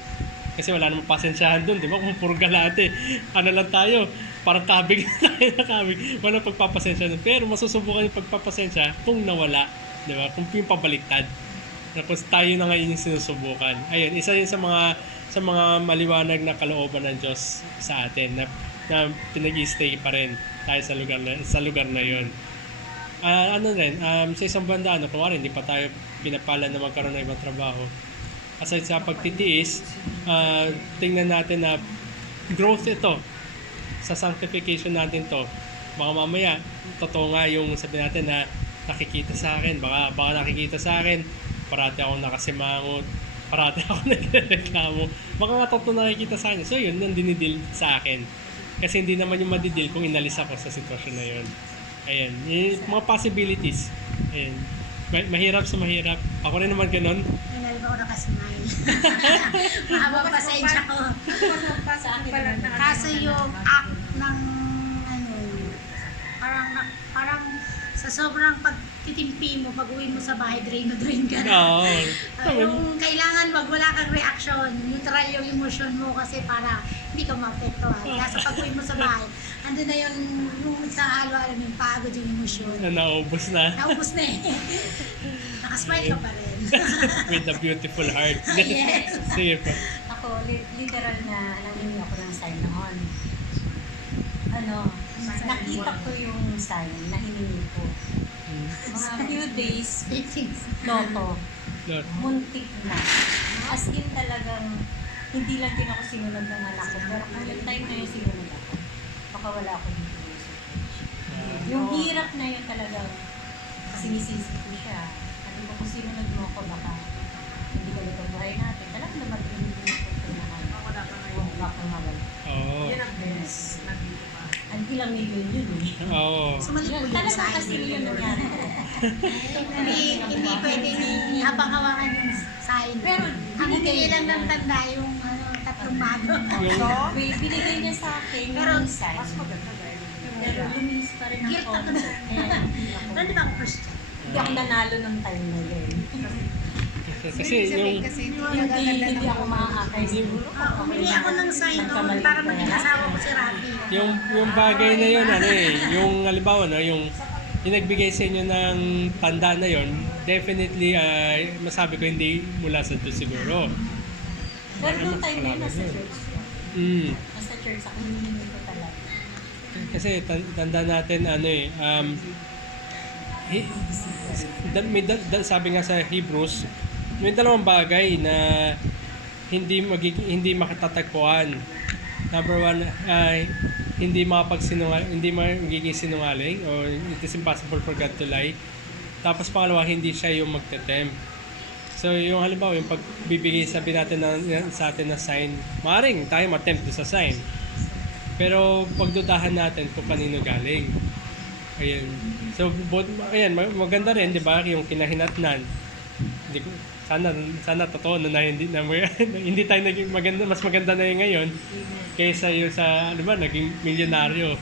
Kasi wala namang pasensyahan dun, di ba? Kung puro galante, lang tayo, parang kabig na tayo na kabig. Walang pagpapasensya dun. Pero masusubukan yung pagpapasensya kung nawala, di ba? Kung yung pabaliktad. Tapos tayo na ngayon yung sinusubukan. Ayun, isa yun sa mga maliwanag na kalooban ng Diyos sa atin na pinag-i-stay pa rin tayo sa lugar na yun. Sa isang banda, kunwari, hindi pa tayo pinapala na magkaroon ng ibang trabaho. Aside sa pagtitiis, tingnan natin na growth ito. Sa sanctification natin to. Baka mamaya, totoo nga yung sabihin natin na nakikita sa akin. Baka nakikita sa akin, parati ako nakasimangot, parati ako nagreklamo. Baka nga totoo nakikita sa akin. So yun, yung dinidil sa akin. Kasi hindi naman yung madidil kung inalis ako sa sitwasyon na yun. Ayan, yung mga possibilities. Ayan. Mahirap sa mahirap. Ako rin naman ganun. Nanalo ako nakasmile. Mahabang pasensya ko. Sa akin pala na. Kaso yung act ng parang sa sobrang pagtitimpi mo, pag uwi mo sa bahay, drain ka na. Oo. Yung kailangan wala kang reaction, neutral yung emotion mo kasi para hindi ka maapektuhan. Kaso pag uwi mo sa bahay, andun na yung sa halo-halo yung pagod yung emosyon. Naubos na. Naubos na eh. Nakasmile ka pa rin. With a beautiful heart. Yes. Sige po. Ako, literal na nangingi ako ng sign noon. Nakita ko yung sign na hiningi ko. Mga few days, loto, Lord. muntik na. As in talagang, hindi lang din ako sinunod ng anak ko. Pero kung yung time na yung sinunod ako, baka wala ako dito. Yung hirap na yun talagang sinisisi ko siya. Sabi ko, kung sinunod mo ako, baka hindi ka ito buhay natin. Talagang naman hindi mo ko na Wala ka ngayon. wala kang mawala. Oo. Yun ang best. Nandito ka. Ang ilang million yun eh. Oo. Sumalit po yun Talagang sa kasi akin. yun nangyari ko. Hindi pwedeng habang hawakan yung sign. Pero ang hindi lang ng tanda yung tatlong mago. Binigay niya sa akin Pero- yung sign. Mas maganda dahil. Pero luminis pa rin Guilt ako. ako na. Kaya Pero di ba ako Christian? hindi ako nanalo ng time na yun. Kasi yung Hindi ako makakakay siguro. Umili ako ng sign noon para maging asawa ko si Rafi. yung bagay na yun yung halimbawa yung nagbigay sa inyo ng tanda na yon, definitely masabi ko hindi mula sa Diyos siguro. Pero nung time na yun, nasa church. Nasa church ako, hinihingi ko talaga. Kasi tanda natin sabi nga sa Hebrews, may dalawang bagay na hindi makatatagpuan. Number one, hindi magiging sinungaling or it is impossible for God to lie. Tapos pangalawa, hindi siya yung magtetempt. So yung halimbawa, yung pagbibigay sabi natin sa atin na sign, maaaring tayo matempt sa sign. Pero pagdudahan natin kung kanino galing. Ayun. So ayan, maganda rin, 'di ba, yung kinahinatnan. Hindi ko sana totoo na hindi tayo naging maganda, mas maganda na yung ngayon kaysa yung sa naging milyonaryo.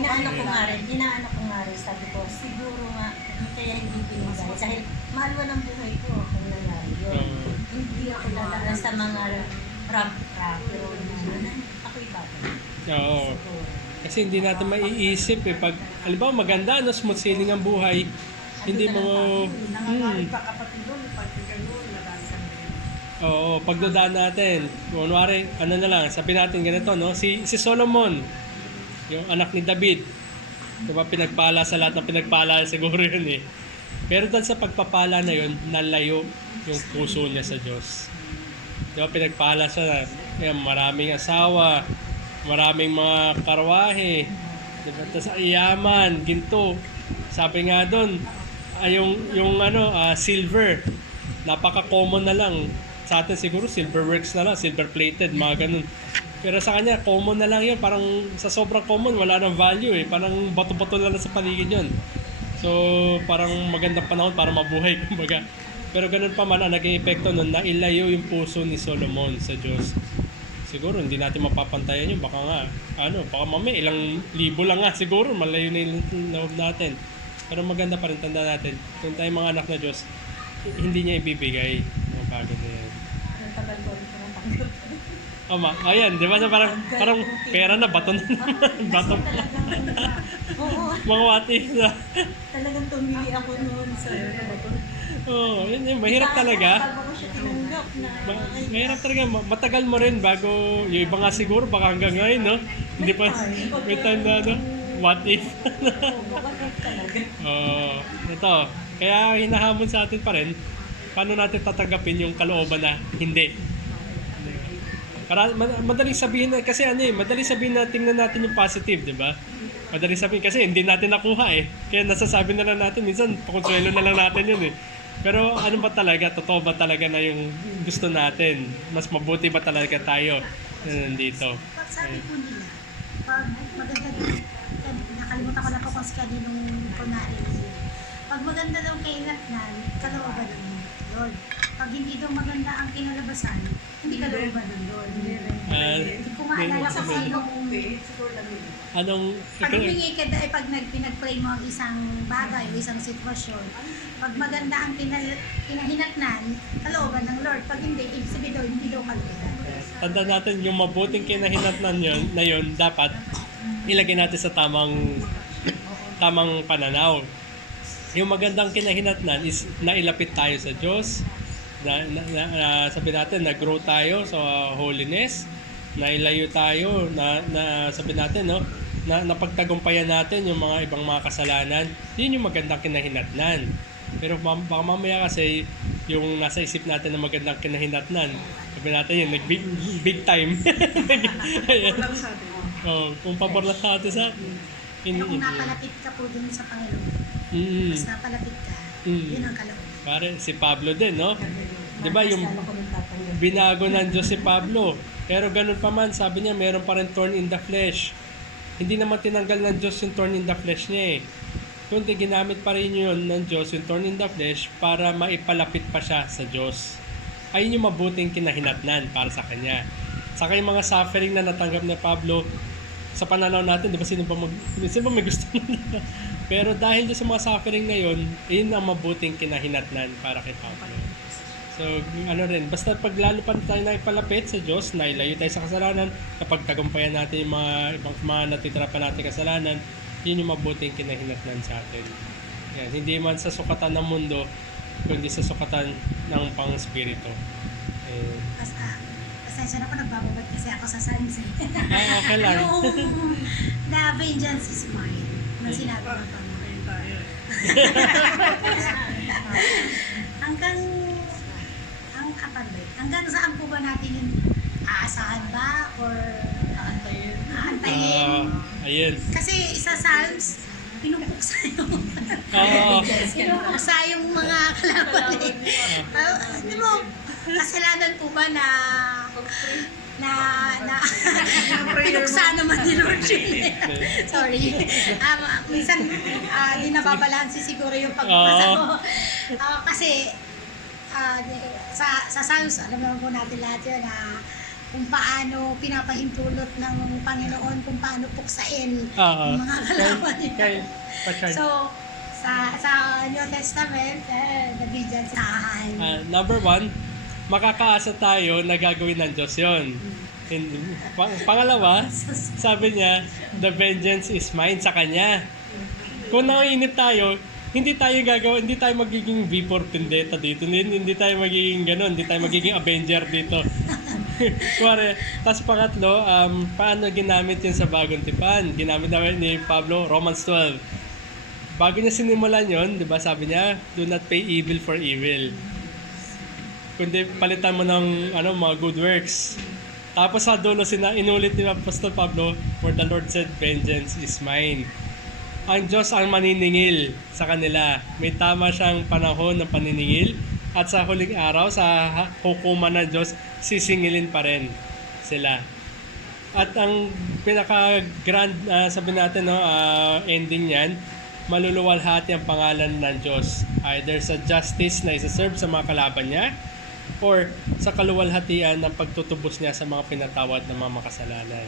Inaano ko nga rin, sabi ko, siguro nga, kaya hindi binigay. Dahil mahal mo ng buhay ko kung nangyari yun. Hindi ako dadaan sa mga rap-rap. Ako iba. Oo. Kasi hindi natin maiisip pag halimbawa maganda, smooth sailing ang buhay, hindi mo Nangangalit pa kapatid doon, pag gano'n, nadansan din. Oo, pagdudaan natin. Kunwari, na lang, sabihin natin ganito, no? Si Solomon, yung anak ni David. Diba, pinagpala sa lahat ng pinagpala siguro yun eh. Pero dahil sa pagpapala na yun, nalayo yung puso niya sa Diyos. Diba, pinagpala siya, maraming asawa, maraming mga karwahe, diba, tas yaman, ginto. Sabi nga doon, silver, napaka-common na lang. Sa atin siguro silver works na lang, silver plated, mga ganun. Pero sa kanya, common na lang yun. Parang sa sobrang common, wala nang value eh. Parang bato-bato na lang sa paligid yun. So, parang magandang panahon para mabuhay, kumbaga. Pero ganun pa man, ang naging epekto nun, nailayo yung puso ni Solomon sa Diyos. Siguro, hindi natin mapapantayan yun. Baka nga, baka mamaya, ilang libo lang nga. Siguro, malayo na yung loob natin. Pero maganda pa rin, tanda natin. Kung tayo mga anak na Diyos, hindi niya ibibigay. Mga bagay na yan. Ang tagal ko rin natanggap. Ayan, di ba? Na parang pera na, bato na naman. Bato. Kasi talagang, oo, Mga what if na. talagang tumili ako noon sa Yun, mahirap talaga. Bago ko siya tinanggap na. Mahirap talaga. Matagal mo rin bago, yung iba nga siguro, baka hanggang ngayon, no? Hindi pa, may time na, no? What if? Bakit talaga? Ito. Kaya hinahamon sa atin pa rin, paano natin tatanggapin yung kalooban na hindi. Para madaling sabihin na, kasi madaling sabihin na tingnan natin yung positive, di ba? Madaling sabihin kasi hindi natin nakuha eh. Kaya nasasabi na lang natin, minsan pakonsuelo na lang natin yun eh. Pero ano ba talaga, totoo ba talaga na yung gusto natin? Mas mabuti ba talaga tayo na nandito? Pag sabi po nila, pag maganda din, nakalimutan ko na po kung sa kaninong kunari. Pag maganda daw kailangan, kalooban ng Lord. Pag hindi daw maganda ang kinalabasan, hindi kalooban ng Lord. Hindi ko maalala sa sino. Anong, Pag humingi ka dahil pag pinag-pray mo ang isang bagay o isang sitwasyon, pag maganda ang kinahinatnan, kalooban ng Lord. Pag hindi, ibig sabihin daw, hindi daw kalooban. tanda natin yung mabuting kinahinatnan yun, dapat ilagay natin sa tamang pananaw. Yung magandang kinahinatnan is nailapit tayo sa Diyos, sabi natin, nag-grow tayo sa holiness, nailayo tayo, sabi natin, no, na napagtagumpayan natin yung mga ibang mga kasalanan. Yun yung magandang kinahinatnan. Pero baka mamaya kasi yung nasa isip natin na magandang kinahinatnan, sabi natin yun, big time. Ayan. Kung pabor lang sa atin sa atin. Pero kung napalapit ka po dun sa Panginoon, mas napalapit ka, yun ang kalooban. Pare, si Pablo din, no? Di ba yung binago ng Diyos si Pablo? Pero ganun pa man, sabi niya, meron pa rin thorn in the flesh. Hindi naman tinanggal ng Diyos yung thorn in the flesh niya eh. Kundi ginamit pa rin yun ng Diyos, yung thorn in the flesh, para maipalapit pa siya sa Diyos. Ayun yung mabuting kinahinatnan para sa kanya. Saka yung mga suffering na natanggap ni Pablo, sa pananaw natin, di ba sino ba may gusto na? Pero dahil sa mga suffering na yun, yun ang mabuting kinahinatnan para kay Pablo. So, basta pag lalo pa tayo na ipalapit sa Diyos, nailayo tayo sa kasalanan, kapag tagumpayan natin yung mga natitira pa natin kasalanan, yun yung mabuting kinahinatnan sa atin. Yan, hindi man sa sukatan ng mundo, kundi sa sukatan ng pang-spirito. Pasensya na po, nagbababad kasi ako sa Psalms. Okay lang. Yung the vengeance is mine. Nang sinabi ng Panginoon. Hanggang saan po ba natin yung aasahan ba? Or aantayin? Ayun. Kasi sa Psalms, pinupuksa pinupuksa yung mga kalaban eh. Di mo, kasalanan po ba na pinuksa naman ni Lord yun. Sorry. Minsan, di nababalansi siguro yung pagbasa ko. Kasi, sa Psalms, alam naman po natin lahat yun na kung paano pinapahintulot ng Panginoon, kung paano puksain yung mga kalaban niya. So, sa New Testament, nabigyan sa tahan. Number 1, makakaasa tayo na gagawin ng Diyos yun. Pangalawa, sabi niya, the vengeance is mine sa Kanya. Kung naiinip tayo, hindi tayo magiging V for Vendetta dito. Hindi tayo magiging gano'n. Hindi tayo magiging Avenger dito. Tapos pangatlo, paano ginamit yun sa bagong tipan? Ginamit namin ni Pablo, Romans 12. Bago niya sinimulan yun, di ba sabi niya, do not pay evil for evil. Kundi palitan mo ng mga good works. Tapos sa dulo, inulit ni Apostol Pablo, for the Lord said, vengeance is mine. Ang Diyos ang maniningil sa kanila. May tama siyang panahon ng paniningil. At sa huling araw, sa hukuman ng Diyos, sisingilin pa rin sila. At ang pinaka-grand, sabi natin, no, ending niyan, maluluwalhati ang pangalan ng Diyos. Either sa justice na isa-serve sa mga kalaban niya, or sa kaluwalhatian ng pagtutubos niya sa mga pinatawad ng mga makasalanan.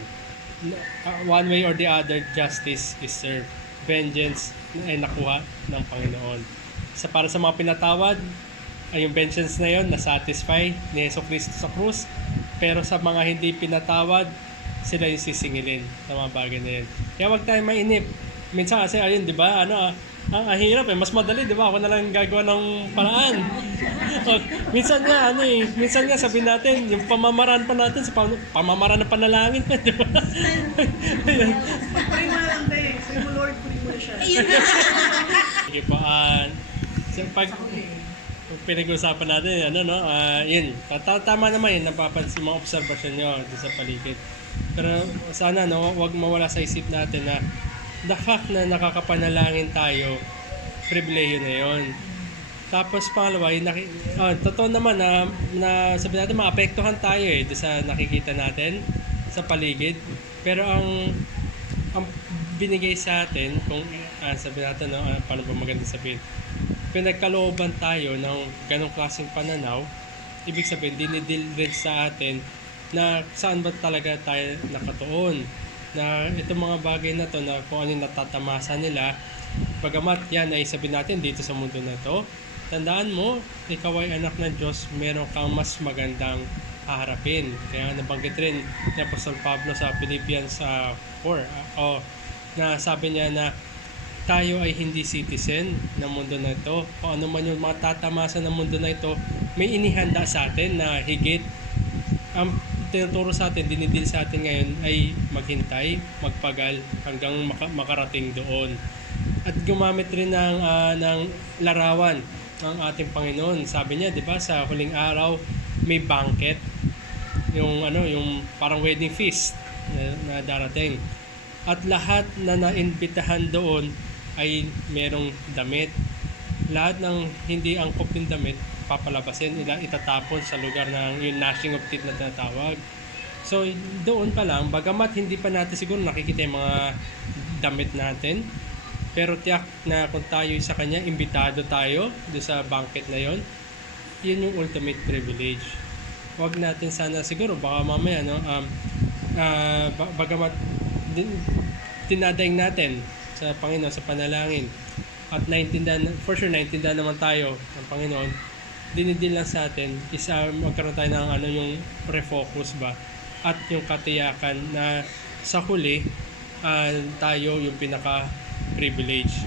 One way or the other, justice is served. Vengeance ay nakuha ng Panginoon. Para sa mga pinatawad, ay yung vengeance na yon na-satisfy ni Jesucristo sa krus. Pero sa mga hindi pinatawad, sila yung sisingilin sa mga bagay na yun. Kaya wag tayong mainip. Minsan kasi, ayun, di ba, ang hirap mas madali, di ba? Ako na lang gagawa ng paraan. minsan nga sabihin natin, yung pamamaraan pa natin, pamamaraan ng panalangin pa, di ba? Pray mo na lang tayo. Say mo, Lord, pray mo na siya. Ayun na. Sige po, pag pinag-usapan natin, yun, tama naman yun, napapansin mga obserbasyon nyo sa paligid. Pero sana, wag mawala sa isip natin na the fact na nakakapanalangin tayo, pribilehiyo na yun. Tapos pangalawa, totoo naman na sabi natin, maapektuhan tayo sa nakikita natin sa paligid. Pero ang binigay sa atin, kung sabi natin, paano ba maganda sabihin, pinagkalooban tayo ng ganong klaseng pananaw, ibig sabihin, dinidilid sa atin na saan ba talaga tayo nakatuon. Na itong mga bagay na to, na kung ano yung natatamasa nila, bagamat yan ay sabihin natin dito sa mundo na to, tandaan mo, ikaw ay anak ng Diyos, meron kang mas magandang haharapin. Kaya nabanggit rin ni Apostol Pablo sa Philippians 4, na sabi niya na tayo ay hindi citizen ng mundo na ito. Kung ano man yung mga tatamasa ng mundo na ito, may inihanda sa atin na higit. Ang tinuturo sa atin, dinidil sa atin ngayon ay maghintay, magpagal hanggang makarating doon. At gumamit rin ng larawan ng ating Panginoon. Sabi niya, 'di ba, sa huling araw may banquet, yung parang wedding feast na darating. At lahat na naimbitahan doon ay merong damit. Lahat ng hindi angkop ng damit, papalabasin, itatapon sa lugar ng yung gnashing of teeth na tinatawag. So, doon pa lang, bagamat hindi pa natin siguro nakikita yung mga damit natin, pero tiyak na kung tayo sa kanya, imbitado tayo doon sa banquet na yon, yun yung ultimate privilege. Huwag natin sana siguro, baka mamaya, bagamat tinadaing natin sa Panginoon, sa panalangin, at for sure naintindihan naman tayo ng Panginoon, dinidil lang sa atin magkaroon tayo ng yung refocus ba, at yung katiyakan na sa huli tayo yung pinaka privilege.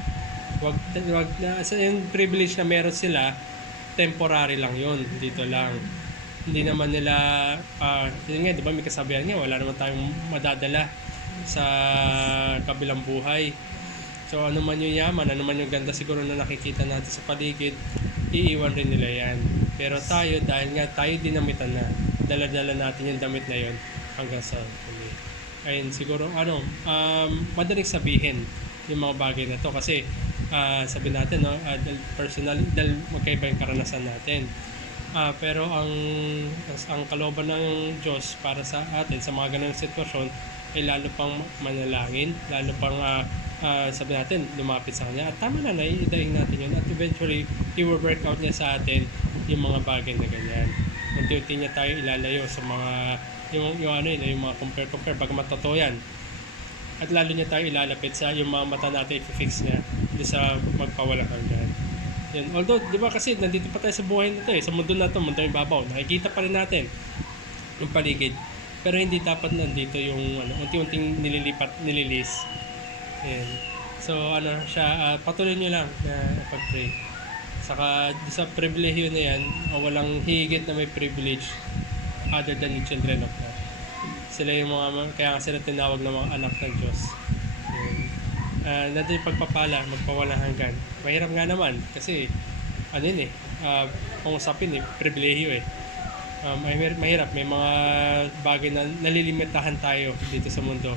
Wag na yung privilege na meron sila, temporary lang yun, dito lang. Hindi naman nila yun nga, di ba, may kasabihan nga, wala naman tayong madadala sa kabilang buhay. So ano man yung yaman, ano man yung ganda siguro na nakikita natin sa paligid, iiwan rin nila yan. Pero tayo, dahil nga tayo dinamitan na, dala-dala natin yung damit na yon hanggang sa huli. Ayun, siguro madaling sabihin yung mga bagay na to kasi sabi natin, personal, dahil magkaiba yung karanasan natin. Pero ang kalooban ng Diyos para sa atin sa mga ganung sitwasyon ay lalo pang manalangin, lalo pang sabi natin, lumapit sa Kanya. At tama na, naiidahin natin yun. At eventually, i-work out niya sa atin yung mga bagay na ganyan. Unti-unti niya tayo ilalayo sa mga, yung mga compare, bagamat totoo yan. At lalo niya tayo ilalapit sa yung mga mata natin, i-fix niya sa magpawalang hanggan. Yan. Although, di ba kasi, nandito pa tayo sa buhay na ito sa mundo na ito, mundo yung babaw. Nakikita pa rin natin yung paligid. Pero hindi dapat nandito yung unti-unting nililis. Ayan. So siya, patuloy nyo lang na pag-pray. Saka sa pribilehiyo na yan, walang higit na may privilege other than the children of God. Sila yung kaya sila tinawag na mga anak ng Diyos. Nandun yung pagpapala, magpawalang hanggan. Mahirap nga naman kasi kung usapin pribilehiyo mahirap, may mga bagay na nalilimitahan tayo dito sa mundo.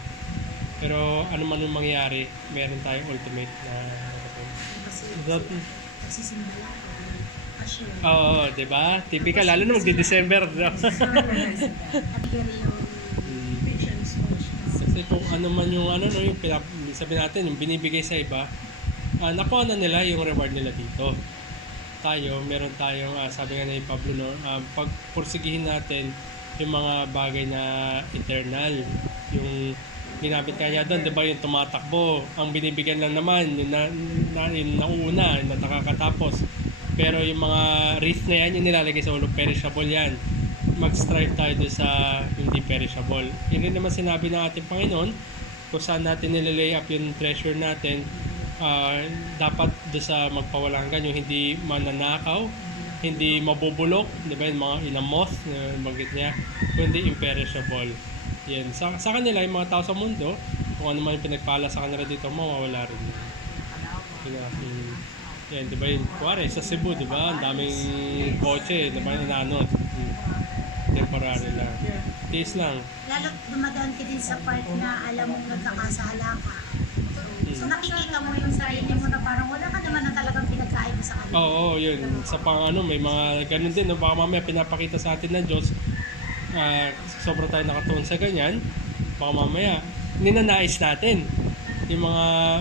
Pero ano man yung mangyari, meron tayong ultimate na Nagsisimba lang. Oo, di ba? Typical, lalo na magdi-December. At yung visions mo. Kasi kung ano man yung ano no, yung sabi natin, yung binibigay sa iba, nakuha na nila yung reward nila dito. Tayo, meron tayong, sabi nga ni Pablo, no, pagpursigihin natin yung mga bagay na eternal. Yung ginamit kanya doon, di ba, yung tumatakbo. Ang binibigyan lang naman, yung yung nauna, yung nakakatapos. Pero yung mga wreath na yan, yung nilalagay sa ulo, perishable yan. Mag-strive tayo doon sa hindi perishable. Yun rin naman sinabi ng ating Panginoon, kung saan natin nililay up yung treasure natin, dapat doon sa magpawalang hanggan, yung hindi mananakaw, hindi mabubulok, di ba, yung mga inamoth, bagit niya, kundi imperishable. Yan. Sa kanila, yung mga tao sa mundo, kung ano man yung pinagpala sa kanila dito, mawawala rin yun. Yan, di ba yung, kuwari, sa Cebu, di ba, ang daming kotse, di ba, nananod. Temporary lang. Tiis lang. Lalo dumadaan ka din sa part na alam mong nagkakasala ka. So nakikita mo yung sarili mo na parang wala ka naman na talagang pinagkain mo sa kanila. Oo, yun. Sa pang ano, may mga ganun din. No? Baka mamaya pinapakita sa atin ng Diyos, sobrang tayo nakatuon sa ganyan. Baka mamaya, ninanais natin yung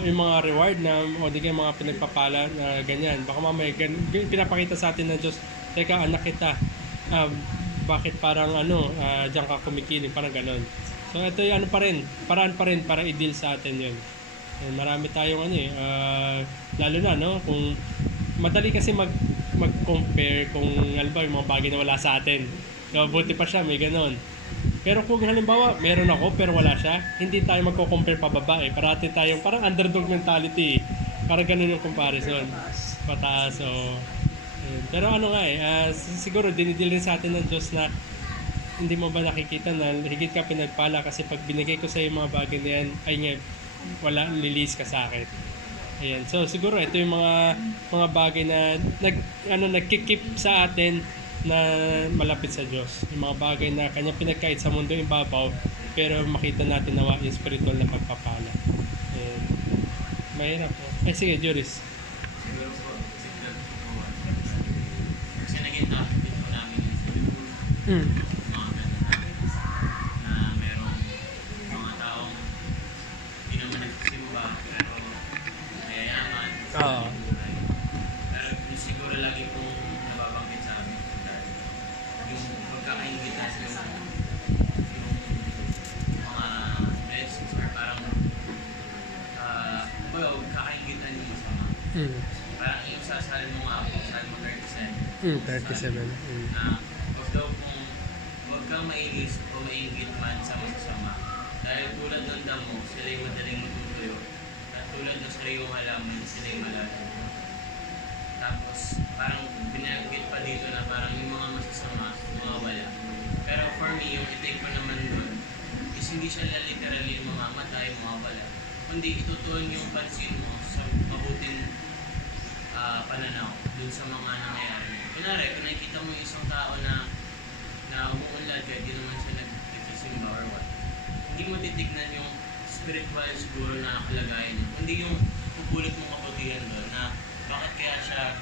mga reward na o di kaya mga pinagpapala na ganyan. Baka mamaya pinapakita sa atin ng Diyos, teka, anak kita, bakit parang diyan ka kumikilig, parang ganon. So ito yung paraan pa rin para i-deal sa atin yun. Marami tayong lalo na kung madali kasi mag-compare kung ba yung mga bagay na wala sa atin. So buti pa siya, may ganon. Pero kung halimbawa, meron ako pero wala siya, hindi tayo magko-compare pababa eh. Parati tayong parang underdog mentality. Parang ganun yung comparison. Pataas o... Pero siguro dinidil rin sa atin ng Diyos na hindi mo ba nakikita na higit ka pinagpala kasi pag binigay ko sa iyo mga bagay na yan, ay nga, wala, lilis ka sa akin. Ayan. So siguro ito yung mga bagay na nagkikip sa atin na malapit sa Diyos. Yung mga bagay na kanya pinagkait sa mundo yung babaw, pero makita natin na yung spiritual na pagpapala. Ayan. Mahirap po. Sige, Joris. Siguro po, kasi naging topic po namin yung mga ganun na merong mga taong hindi naman nagsimba pero mayayaman. Oo. Pero yung siguro lagi pong nababanggit sa amin yung pagkakaingitan yung mga blessings or parang kakaingitan yung masama. Parang yung sasalin mo nga ako, sasalin mo 37. 37. Na huwag kang mainis o maingit man sa masasama. Dahil tulad ng damo, sila'y madaling matutuyo. At tulad ng sariwang halaman, sila'y malalayo. Tapos, parang binanggit pa dito na parang yung mga masasama, mga wala. Pero for me, yung i-take ko naman doon, is hindi siya literally mamamatay, mga wala. Kundi itutuon yung pansin mo sa mabuting pananaw dun sa mga nangyayari. Kunwari, kung nakikita mo yung isang tao na umuunlad kahit di naman siya nagsisimba or what, hindi mo titignan yung spiritual siguro na kalagayan niya, kundi yung pupulot mong kabutihan doon na bakit kaya siya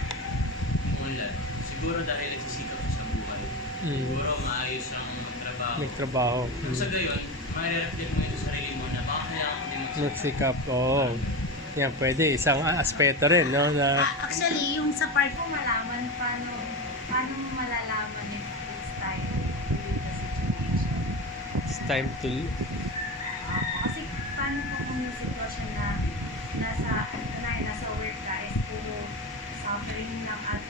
umuunlad. Siguro dahil nagsisikap siya sa buhay. Siguro maayos siyang Nagtrabaho. Kung sa gayon, may-reflect mo yung sarili mo na baka kailangan ko din Nagsikap, oo. Yan, pwede. Isang aspeto rin, no? Na... Actually, yung sa part ko malaman paano mo malalaman if it's time to leave the situation. It's time to... Kasi paano kung yung sitwasyon na nasa work ka is puro suffering lang at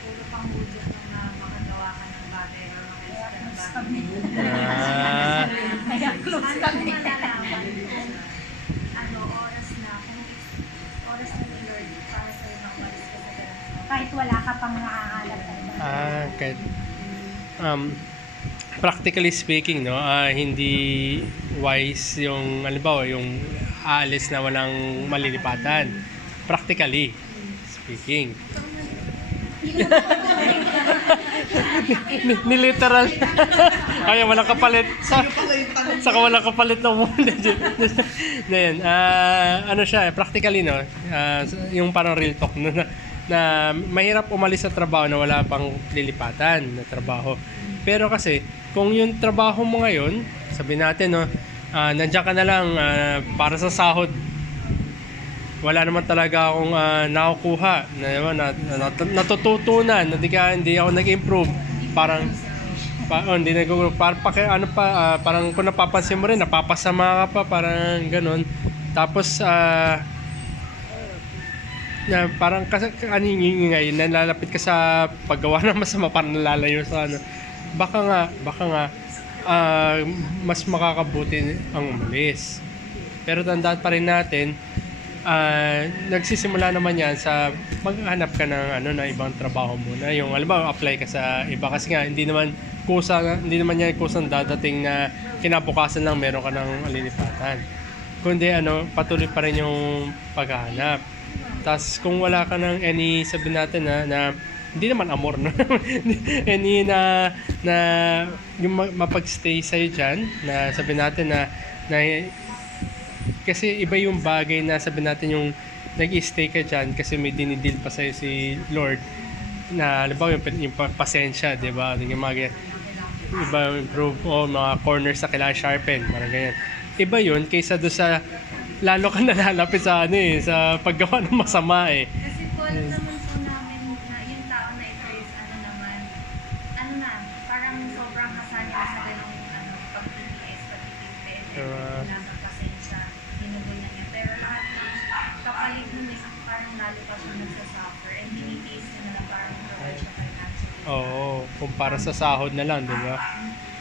puro panghudot ng makagawa ka ng bagay or makalis ka ng bagay. Kaya close Paano mo malalaman kung oras na ni Lord para sa'yo makawalis ka sa ganun? kahit wala ka pang nakakalap na iba. Kahit... practically speaking, no, hindi wise yung, halimbawa, yung aalis na walang malilipatan. Practically speaking. Niliteral. Ay, walang kapalit. Saka walang kapalit na muna. Yan. Practically, no, yung parang real talk, no, na mahirap umalis sa trabaho na wala pang lilipatan na trabaho. Pero kasi, kung yung trabaho mo ngayon, sabi natin, no, nandiyan ka na lang para sa sahod. Wala naman talaga akong nakukuha natututunan hindi ako nag-improve, parang hindi parang kung napapansin mo rin napapasama ka pa, parang ganun. Tapos na parang kasi ngayon nalalapit ka sa paggawa ng masama, parang nalalayo sa baka nga mas makakabuti ang umalis. Pero tandaan pa rin natin, nagsisimula naman yan sa maghanap ka ng na ibang trabaho muna. Yung halimbawa apply ka sa iba, kasi nga hindi naman yan kusang dadating na kinabukasan lang meron ka ng lilipatan. Kundi patuloy pa rin yung paghahanap. Tapos kung wala ka ng any, sabihin natin na hindi naman amor, no? any na yung mapagstay sa'yo dyan, na sabihin natin na kasi iba yung bagay na sabihin natin yung nag-stay ka dyan kasi may dinidil pa sa'yo si Lord, na halimbawa yung pasensya, di ba? Yung mga iba improve mga corners na kailangan sharpen, parang ganyan. Iba yun kaysa doon sa lalo ka nalalapit sa sa paggawa ng masama Kasi po alam naman po namin na yung tao na ito is parang sobrang kasanay sa ganung pagtitiis, wala ng pasensya, ginugunan niya. Pero lahat ng kapalit nun is parang lalo pa siya nagsasuffer, and tinitiis niya na lang parang provide siya financially. Oo, kumpara sa sahod na lang, di ba?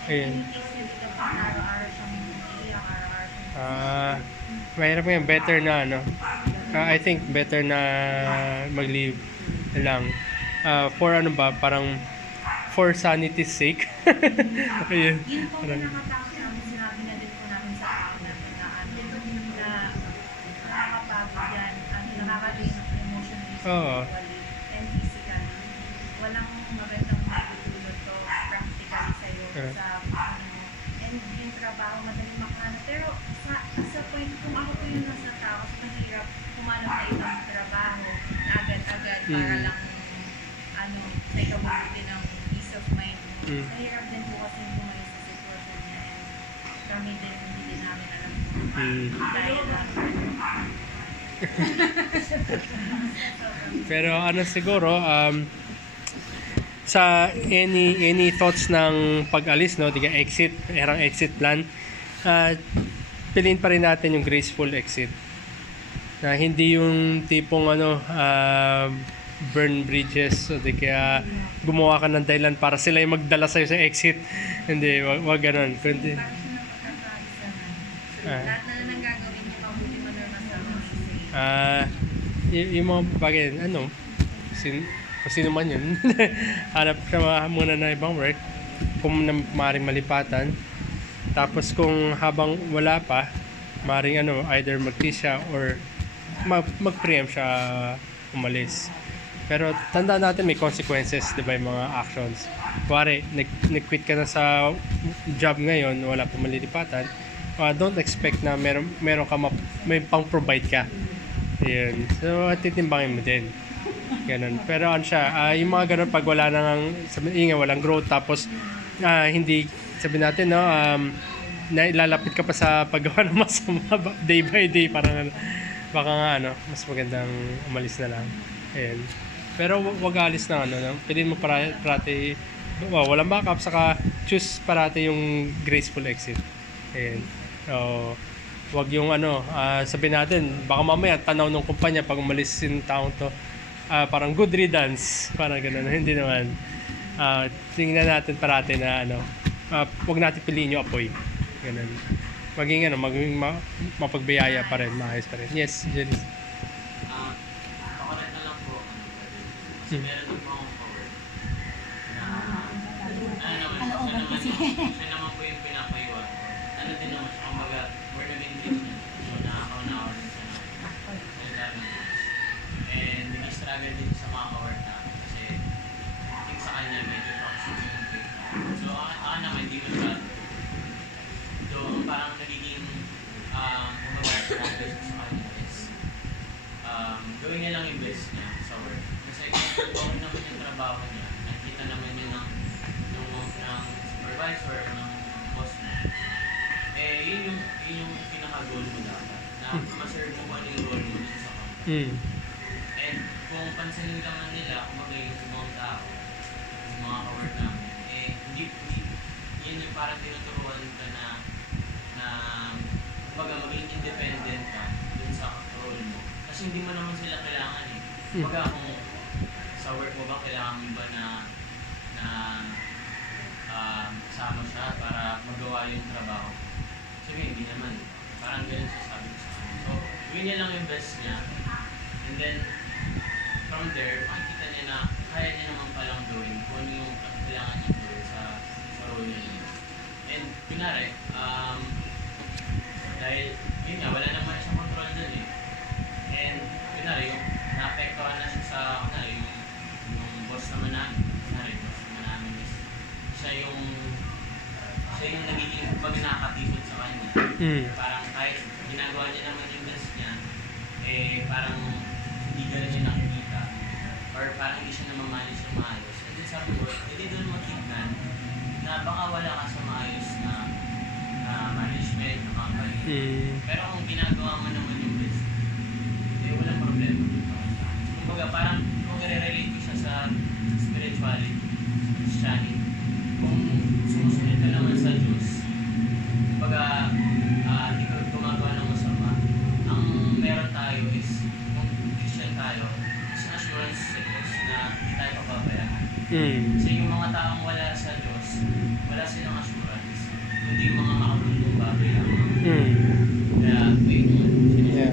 Ayun. Tinitiis niya dito pang araw-araw siyang iiyak, araw-araw siyang Mahirap ngayon, better na I think better na mag-leave na lang. For parang for sanity's sake. Ayun. Yun po yung nakatapos namin, sinabi na din po namin sa tao natin na nakakapagod yan, nakaka-drain emotionally, spiritually, and physically. Walang magandang matutulog to practically sa'yo sa and yung trabaho madaling makana. Pero sa point, kung ako po yung nasa tao, mahirap kumanap na ibang trabaho na agad-agad para lang may kabuti ng peace of mind. Mahirap din po kasi bumalis sa sitwasyon niya, and kami din hindi din namin alam dahil lang. Pero siguro sa any thoughts ng pag-alis, no, diga exit plan, piliin pa rin natin yung graceful exit, na hindi yung tipong burn bridges, o di kaya gumawa ka ng dahilan para sila yung magdala sa'yo sa exit. Hindi, wag ganun. Kundi Lahat na lang gagawin niyo, mabuti man or masama. yung mga bagay, kung sino man yun, hanap siya muna na ibang work kung maaaring malipatan. Tapos kung habang wala pa, maaaring either mag-tease siya or mag-preempt siya umalis. Pero tandaan natin may consequences, di ba, yung mga actions. Kuwari, nag-quit ka na sa job ngayon, wala pa malilipatan, don't expect na meron ka may pang-provide ka. Yun. So, titimbangin mo din. Ganun. Pero yung mga ganun, pag wala walang growth, tapos hindi, sabihin natin, na ilalapit ka pa sa paggawa ng masama day by day, parang baka nga mas magandang umalis na lang. Ayan. Pero wag alis na piliin mo parati walang backup, saka choose parati yung graceful exit. Ayan. So, wag yung sabihin natin, baka mamaya tanaw ng kumpanya pag umalis yung taong to, parang good riddance, parang gano'n. Hindi naman. Tingnan natin parati na wag natin piliin yung apoy. Ganun. Maging mapagbiyaya pa rin, maayos pa rin. Yes, Jenny. Pakorek na lang po. Kasi meron din po akong power na siya naman po yung pinapayuan. Din naman siya, kumbaga, we're living treatment. So, nakakauna hours siya na. And nag-struggle din sa mga kawork namin kasi I think sa kanya medyo toxic yung treatment. So, ako naman, hindi mo siya parang nagiging kumbaga struggle sa kanya is gawin niya lang yung best niya sa work. Kasi kung okay naman yung trabaho niya, nakita naman yun ng supervisor, ng yun yung pinaka-goal mo dapat. Na ma-serve mo kung ano yung role mo dun sa company. Mm. And kung pansinin naman nila, kung mga yung ibang tao, yung mga ka-work namin, hindi, yun yung parang tinuturuan ka na kumbaga maging independent ka dun sa role mo. Kasi hindi mo naman sila kailangan eh. Kumbaga kung sa work mo ba, kailangan mo ba na kasama siya para magawa yung trabaho? Sige, hindi naman. Parang ganun siya sabi ko sa kanya. So, gawin niya lang yung best niya. And then, from there, makikita niya na kaya niya naman palang gawin kung ano yung kailangan niya gawin sa role niya. And, kunwari, dahil, yun nga, wala naman siyang control dun eh. And, kunwari, yung naapektuhan na siya sa, kunwari, yung boss naman namin, kunwari, boss naman namin is, siya yung nagiging pag nakakatisod sa kanya. Parang kahit ginagawa niya naman yung best niya, parang hindi ganun niya nakikita. Or parang hindi siya namamanage ng maayos. And then sabi ko, hindi doon matignan na baka wala ka sa maayos na management, na company. Pero kung ginagawa mo naman yung best, walang problema. Kumbaga parang kung i-relate ko siya sa spirituality, Christianity, kung sumusunod ka naman sa Diyos, kumbaga hindi ka gumagawa ng masama, ang meron tayo is, kung Christian tayo, is assurance sa Diyos na hindi tayo pababayaan. Kasi yung mga taong wala sa Diyos, wala silang assurance, kundi yung mga makamundong bagay lamang. Kaya, Yeah.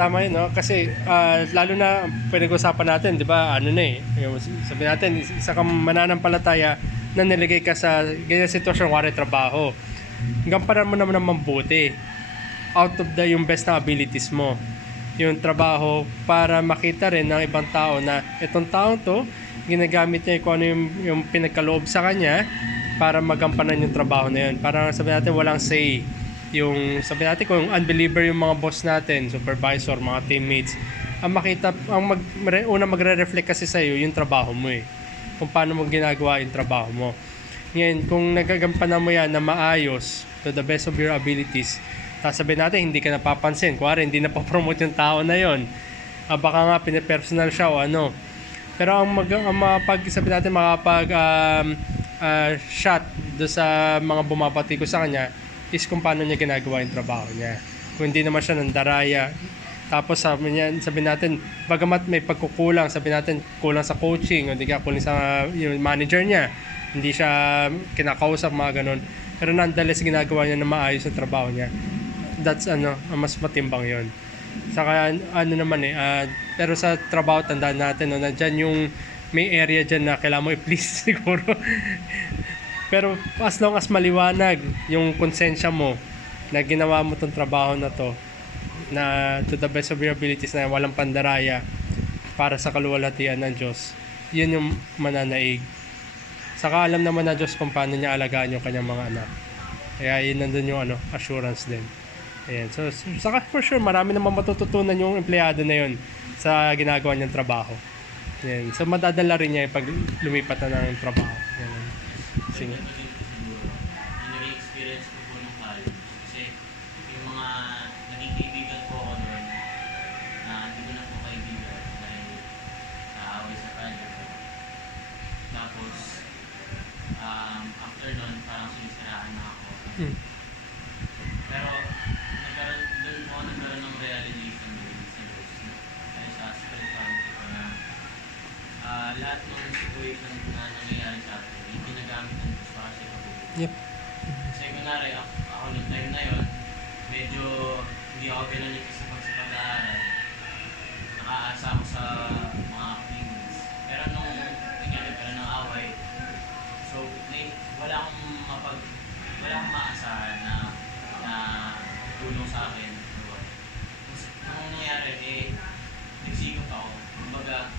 Tama yun, no? Kasi lalo na pinag-usapan natin, di ba, ano na eh, yung, sabi natin, isa kang mananampalataya na niligay ka sa ganyan sitwasyon, wari trabaho. Gampanan mo naman ng mabuti out of yung best na abilities mo. Yung trabaho para makita rin ng ibang tao na itong taong to, ginagamit niya kung ano yung pinagkaloob sa kanya para magampanan yung trabaho na yun. Parang sabi natin, walang say. Yung sabi natin kung unbeliever yung mga boss natin, supervisor, mga teammates, ang makita, unang magre-reflect kasi sa iyo yung trabaho mo eh. Kung paano mo ginagawa yung trabaho mo. Ngayon, kung nagagampanan mo yan na maayos, to the best of your abilities, sabihin natin hindi ka napapansin, kuwari hindi napapromote yung tao na yon, baka nga pinipersonal siya o ano. Pero ang sabi natin shot do sa mga bumabati ko sa kanya is kung paano niya ginagawa yung trabaho niya. Kung hindi naman siya nandaraya, tapos sabi natin, bagamat may pagkukulang, sabi natin kulang sa coaching, o hindi ka kulang sa yung manager niya, hindi siya kinakausap, mga ganun. Pero nonetheless, ginagawa niya na maayos yung trabaho niya. That's mas matimbang yon. Saka naman pero sa trabaho, tandaan natin, nandyan yung may area dyan na kailangan mo i-please siguro. Pero as long as maliwanag yung konsensya mo na ginawa mo tong trabaho na to, na to the best of your abilities, na walang pandaraya, para sa kaluwalhatian ng Diyos, yun yung mananaig. Saka alam naman na Diyos kung paano niya alagaan yung kanyang mga anak. Kaya yun nandun yung assurance din. Ayan. So saka for sure marami naman matututunan yung empleyado na yun sa ginagawa niyang trabaho. Ayan. So madadala rin niya pag lumipat na ng trabaho. Ayan. Sige. Yung nag-experience ko po ng college. Kasi yung mga naging kaibigan ko ako doon, na hindi ko na po kaibigan dahil naaway sa college. Tapos, after nun, parang sinisiraan na ako. Pero, doon po nagkaroon ng realization doon sa Diyos. Dahil sa spirituality ko na lahat ng situation na nangyayari sa atin, yung ginagamit ng Diyos para sa ikabubuti. Yep. Kasi kunwari, ako noong time na yun, medyo hindi ako pinalit sa pag-aaral. Nakaasa ako sa mga opinions. Pero nung nang away, so wala akong maasahan na tulong sa akin. Nung nangyari, nagsigap ako. Kumbaga,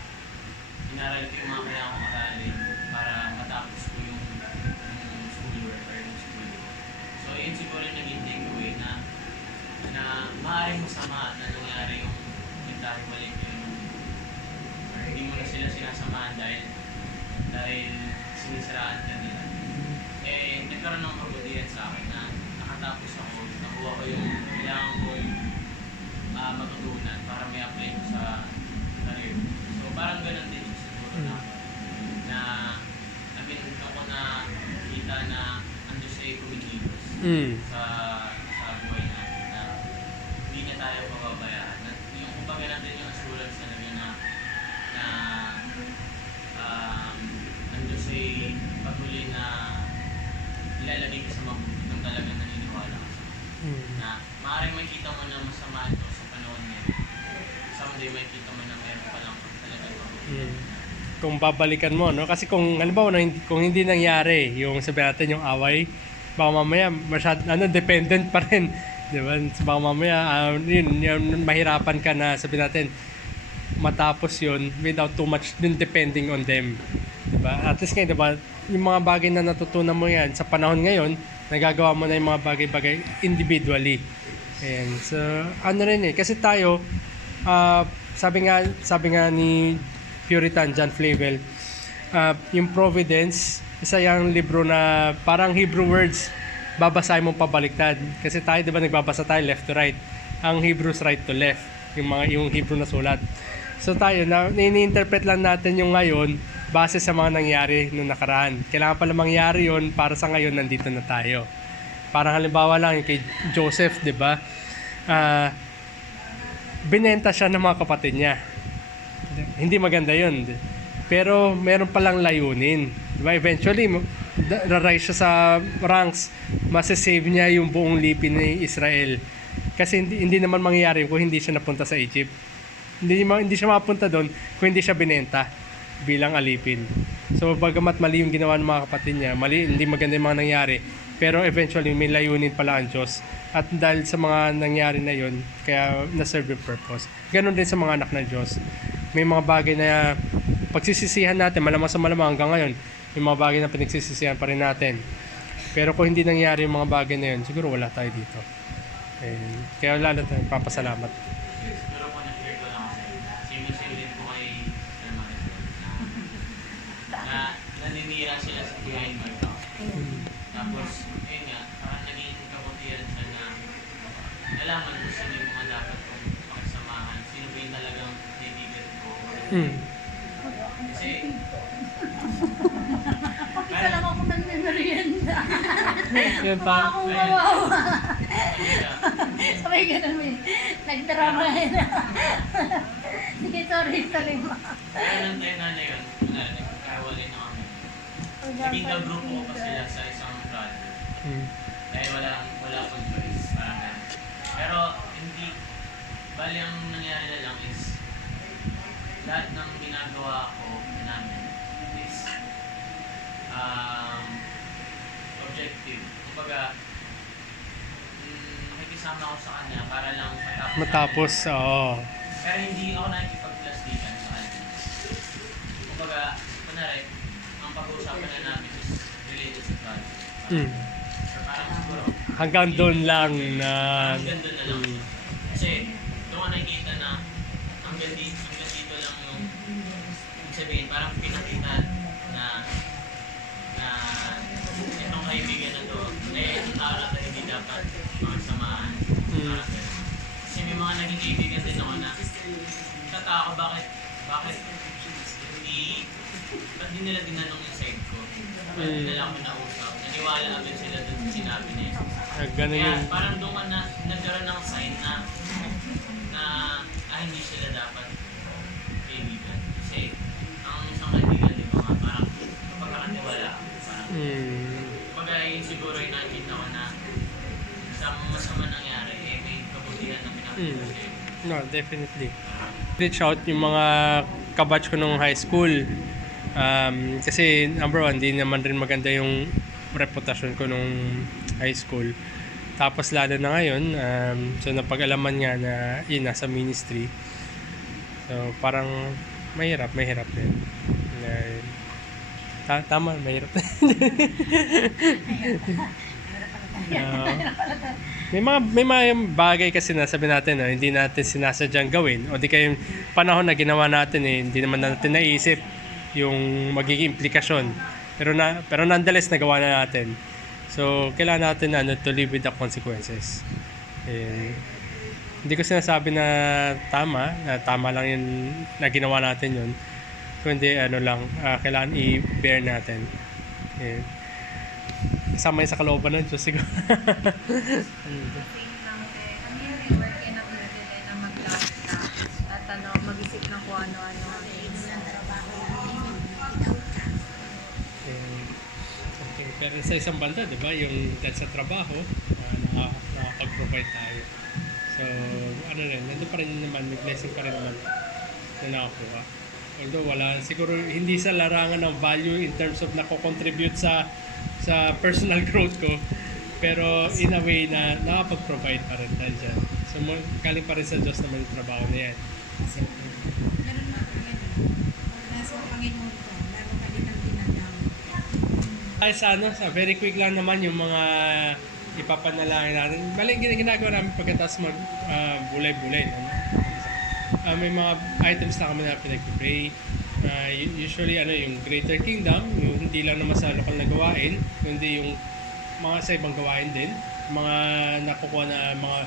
inaral ko yung mga kailangan kong aralin para matapos ko yung schoolwork or yung schoolwork. So, yun siguro yung naging takeaway na maaaring masama na nangyari yung nagtahiwalay ko yung or hindi mo na sila sinasamahan dahil sinisiraan ka nila. Nagkaroon ng kabutihan sa akin na nakatapos ako sa buhay natin na hindi niya tayo pababayaan. At yung kumbaga natin yung assurance talaga na nandun sa'y patuloy na ilalagay ka sa mabuti kung talagang naniniwala ka na maaaring makita mo na masama ito sa panahon ngayon. Someday makita mo na meron pa lang talagang mabuti. Kung babalikan mo, no? Kasi kung halimbawa kung hindi nangyari yung sabi natin yung away, baka mamaya dependent pa rin, 'di ba? Baka mamaya yun, mahirapan ka na sabi natin matapos yun without too much din depending on them, 'di ba? At least ngayon, 'di ba, yung mga bagay na natutunan mo yan sa panahon ngayon, nagagawa mo na yung mga bagay-bagay individually. Ayan. So, ano rin kasi tayo sabi nga ni Puritan John Flavel, yung Providence, isa yung libro na parang Hebrew words, babasahin mo pabaliktad. Kasi tayo, di ba, nagbabasa tayo left to right. Ang Hebrew's right to left, yung Hebrew na sulat. So tayo, ini-interpret lang natin yung ngayon base sa mga nangyari noong nakaraan. Kailangan pala mangyari yun para sa ngayon nandito na tayo. Parang halimbawa lang yung kay Joseph, di ba? Binenta siya ng mga kapatid niya. Hindi maganda yun. Pero meron palang layunin. Diba? Eventually, rarise siya sa ranks. Masasave niya yung buong lipin ni Israel. Kasi hindi naman mangyayari kung hindi siya napunta sa Egypt. Hindi siya mapunta doon kung hindi siya binenta bilang alipin. So, bagamat mali yung ginawa ng mga kapatid niya, hindi maganda yung mga nangyari, pero eventually may layunin pala ang Diyos. At dahil sa mga nangyari na yun, kaya na-serve yung purpose. Ganon din sa mga anak ng Diyos. May mga bagay na pagsisisihan natin, malamang sa malamang hanggang ngayon, may mga bagay na pinagsisisihan pa rin natin. Pero kung hindi nangyari yung mga bagay na yun, siguro wala tayo dito. Kaya lalo tayo papasalamat. Pero kung na-share ko lang kasi, same din po kay na naninira sila sa behind my back. Tapos, ayun nga, parang naging kabutihan siya na nalaman ko sino yung mga dapat kong pakisamahan, sino ba yung talagang kaibigan ko. Kasi, Bakit lang ako nagme-merienda? Yan pa. Ako mawawa. Sabay ganun mo yun. Nagdrama yun. Sige, sorry mo. kaya nang tayo na yun, nagkawalin na kami. Naging ka-group ko pa sila sa isang project. Dahil wala akong choice, parang ganun. Pero hindi, bali ang nangyari na lang is, lahat ng ginagawa ko namin is objective. Kumbaga, nakikisama ako sa kanya para lang Matapos, oo. Pero hindi ako nakikipag-plastikan sa kanya. Kumbaga, kunwari, ang pag-uusapan na namin is related sa project. Or parang siguro, Hanggang doon lang na... hanggang doon na lang. Kasi, doon ko nakikita na hanggang dito lang yung ibig sabihin, parang pinakita na itong kaibigan na to, itong tao na to hindi dapat makasamahan. Parang ganun. Kasi may mga naging kaibigan din ako na tataka bakit ba't di nila dinanong yung side ko? Ba't di nila ako nausap? Naniwala agad sila dun sa sinabi niya. Ganun Kaya yung... parang doon ka na nagkaroon ng sign na hindi sila dapat kaibigan. Kasi ang isang kaibigan, di ba nga, parang pagkakatiwala. Parang, kumbaga yun siguro yung nakikita ko na sa masama nangyari, may kabutihan na pinapagod. No, definitely. Reach out yung mga kabatch ko nung high school. Kasi number one, hindi naman rin maganda yung reputasyon ko nung high school. Tapos lalo na ngayon, so napag-alaman nga na yun, nasa ministry. So parang mahirap din. Tama, mahirap. May mga bagay kasi na sabi natin hindi natin sinasadyang gawin o di kayong panahon na ginawa natin hindi naman natin naisip yung magiging implikasyon pero nonetheless nagawa na natin, so kailangan natin to live with the consequences. Hindi ko sinasabi na tama lang yun na ginawa natin yun, kundi kailangan i-bear natin. kasama yun sa kalooban ng Diyos siguro. Think lang din. Ang yung work yan ang pinagdala na mag-lapit na at mag-isip ng kung ano-ano. Sa trabaho, without ka. Okay. Pero sa isang banda, di ba, yung dahil sa trabaho, nakakapag-provide tayo. So, ano rin, nandun pa rin naman, may blessing pa rin naman na nakakuha. Although wala, siguro hindi sa larangan ng value in terms of nako-contribute sa personal growth ko, pero in a way na nakapag-provide pa rin dahil dyan. So, galing pa rin sa Diyos naman yung trabaho na yan. Kasi meron na ako yan. Nasa Panginoon ko, lalo ka din ang dinadami. Ay sa very quick lang naman yung mga ipapanalangin natin. Bali, ginagawa namin pagkatapos bulay-bulay. May mga items na kami na pinag-pray. Usually, yung Greater Kingdom, yung hindi lang naman sa lokal na gawain, kundi yung mga sa ibang gawain din. Mga nakukuha na mga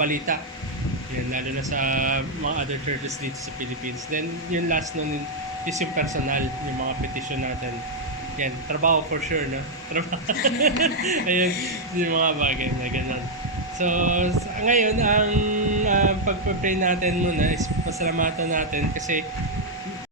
balita. Yan, lalo na sa mga other churches dito sa Philippines. Then, yung last nun is yung personal, yung mga petition natin. Yan, trabaho for sure, no? Trabaho. Ayun, yung mga bagay na gano'n. So, ngayon, ang pag-pray natin muna is pasalamatan natin kasi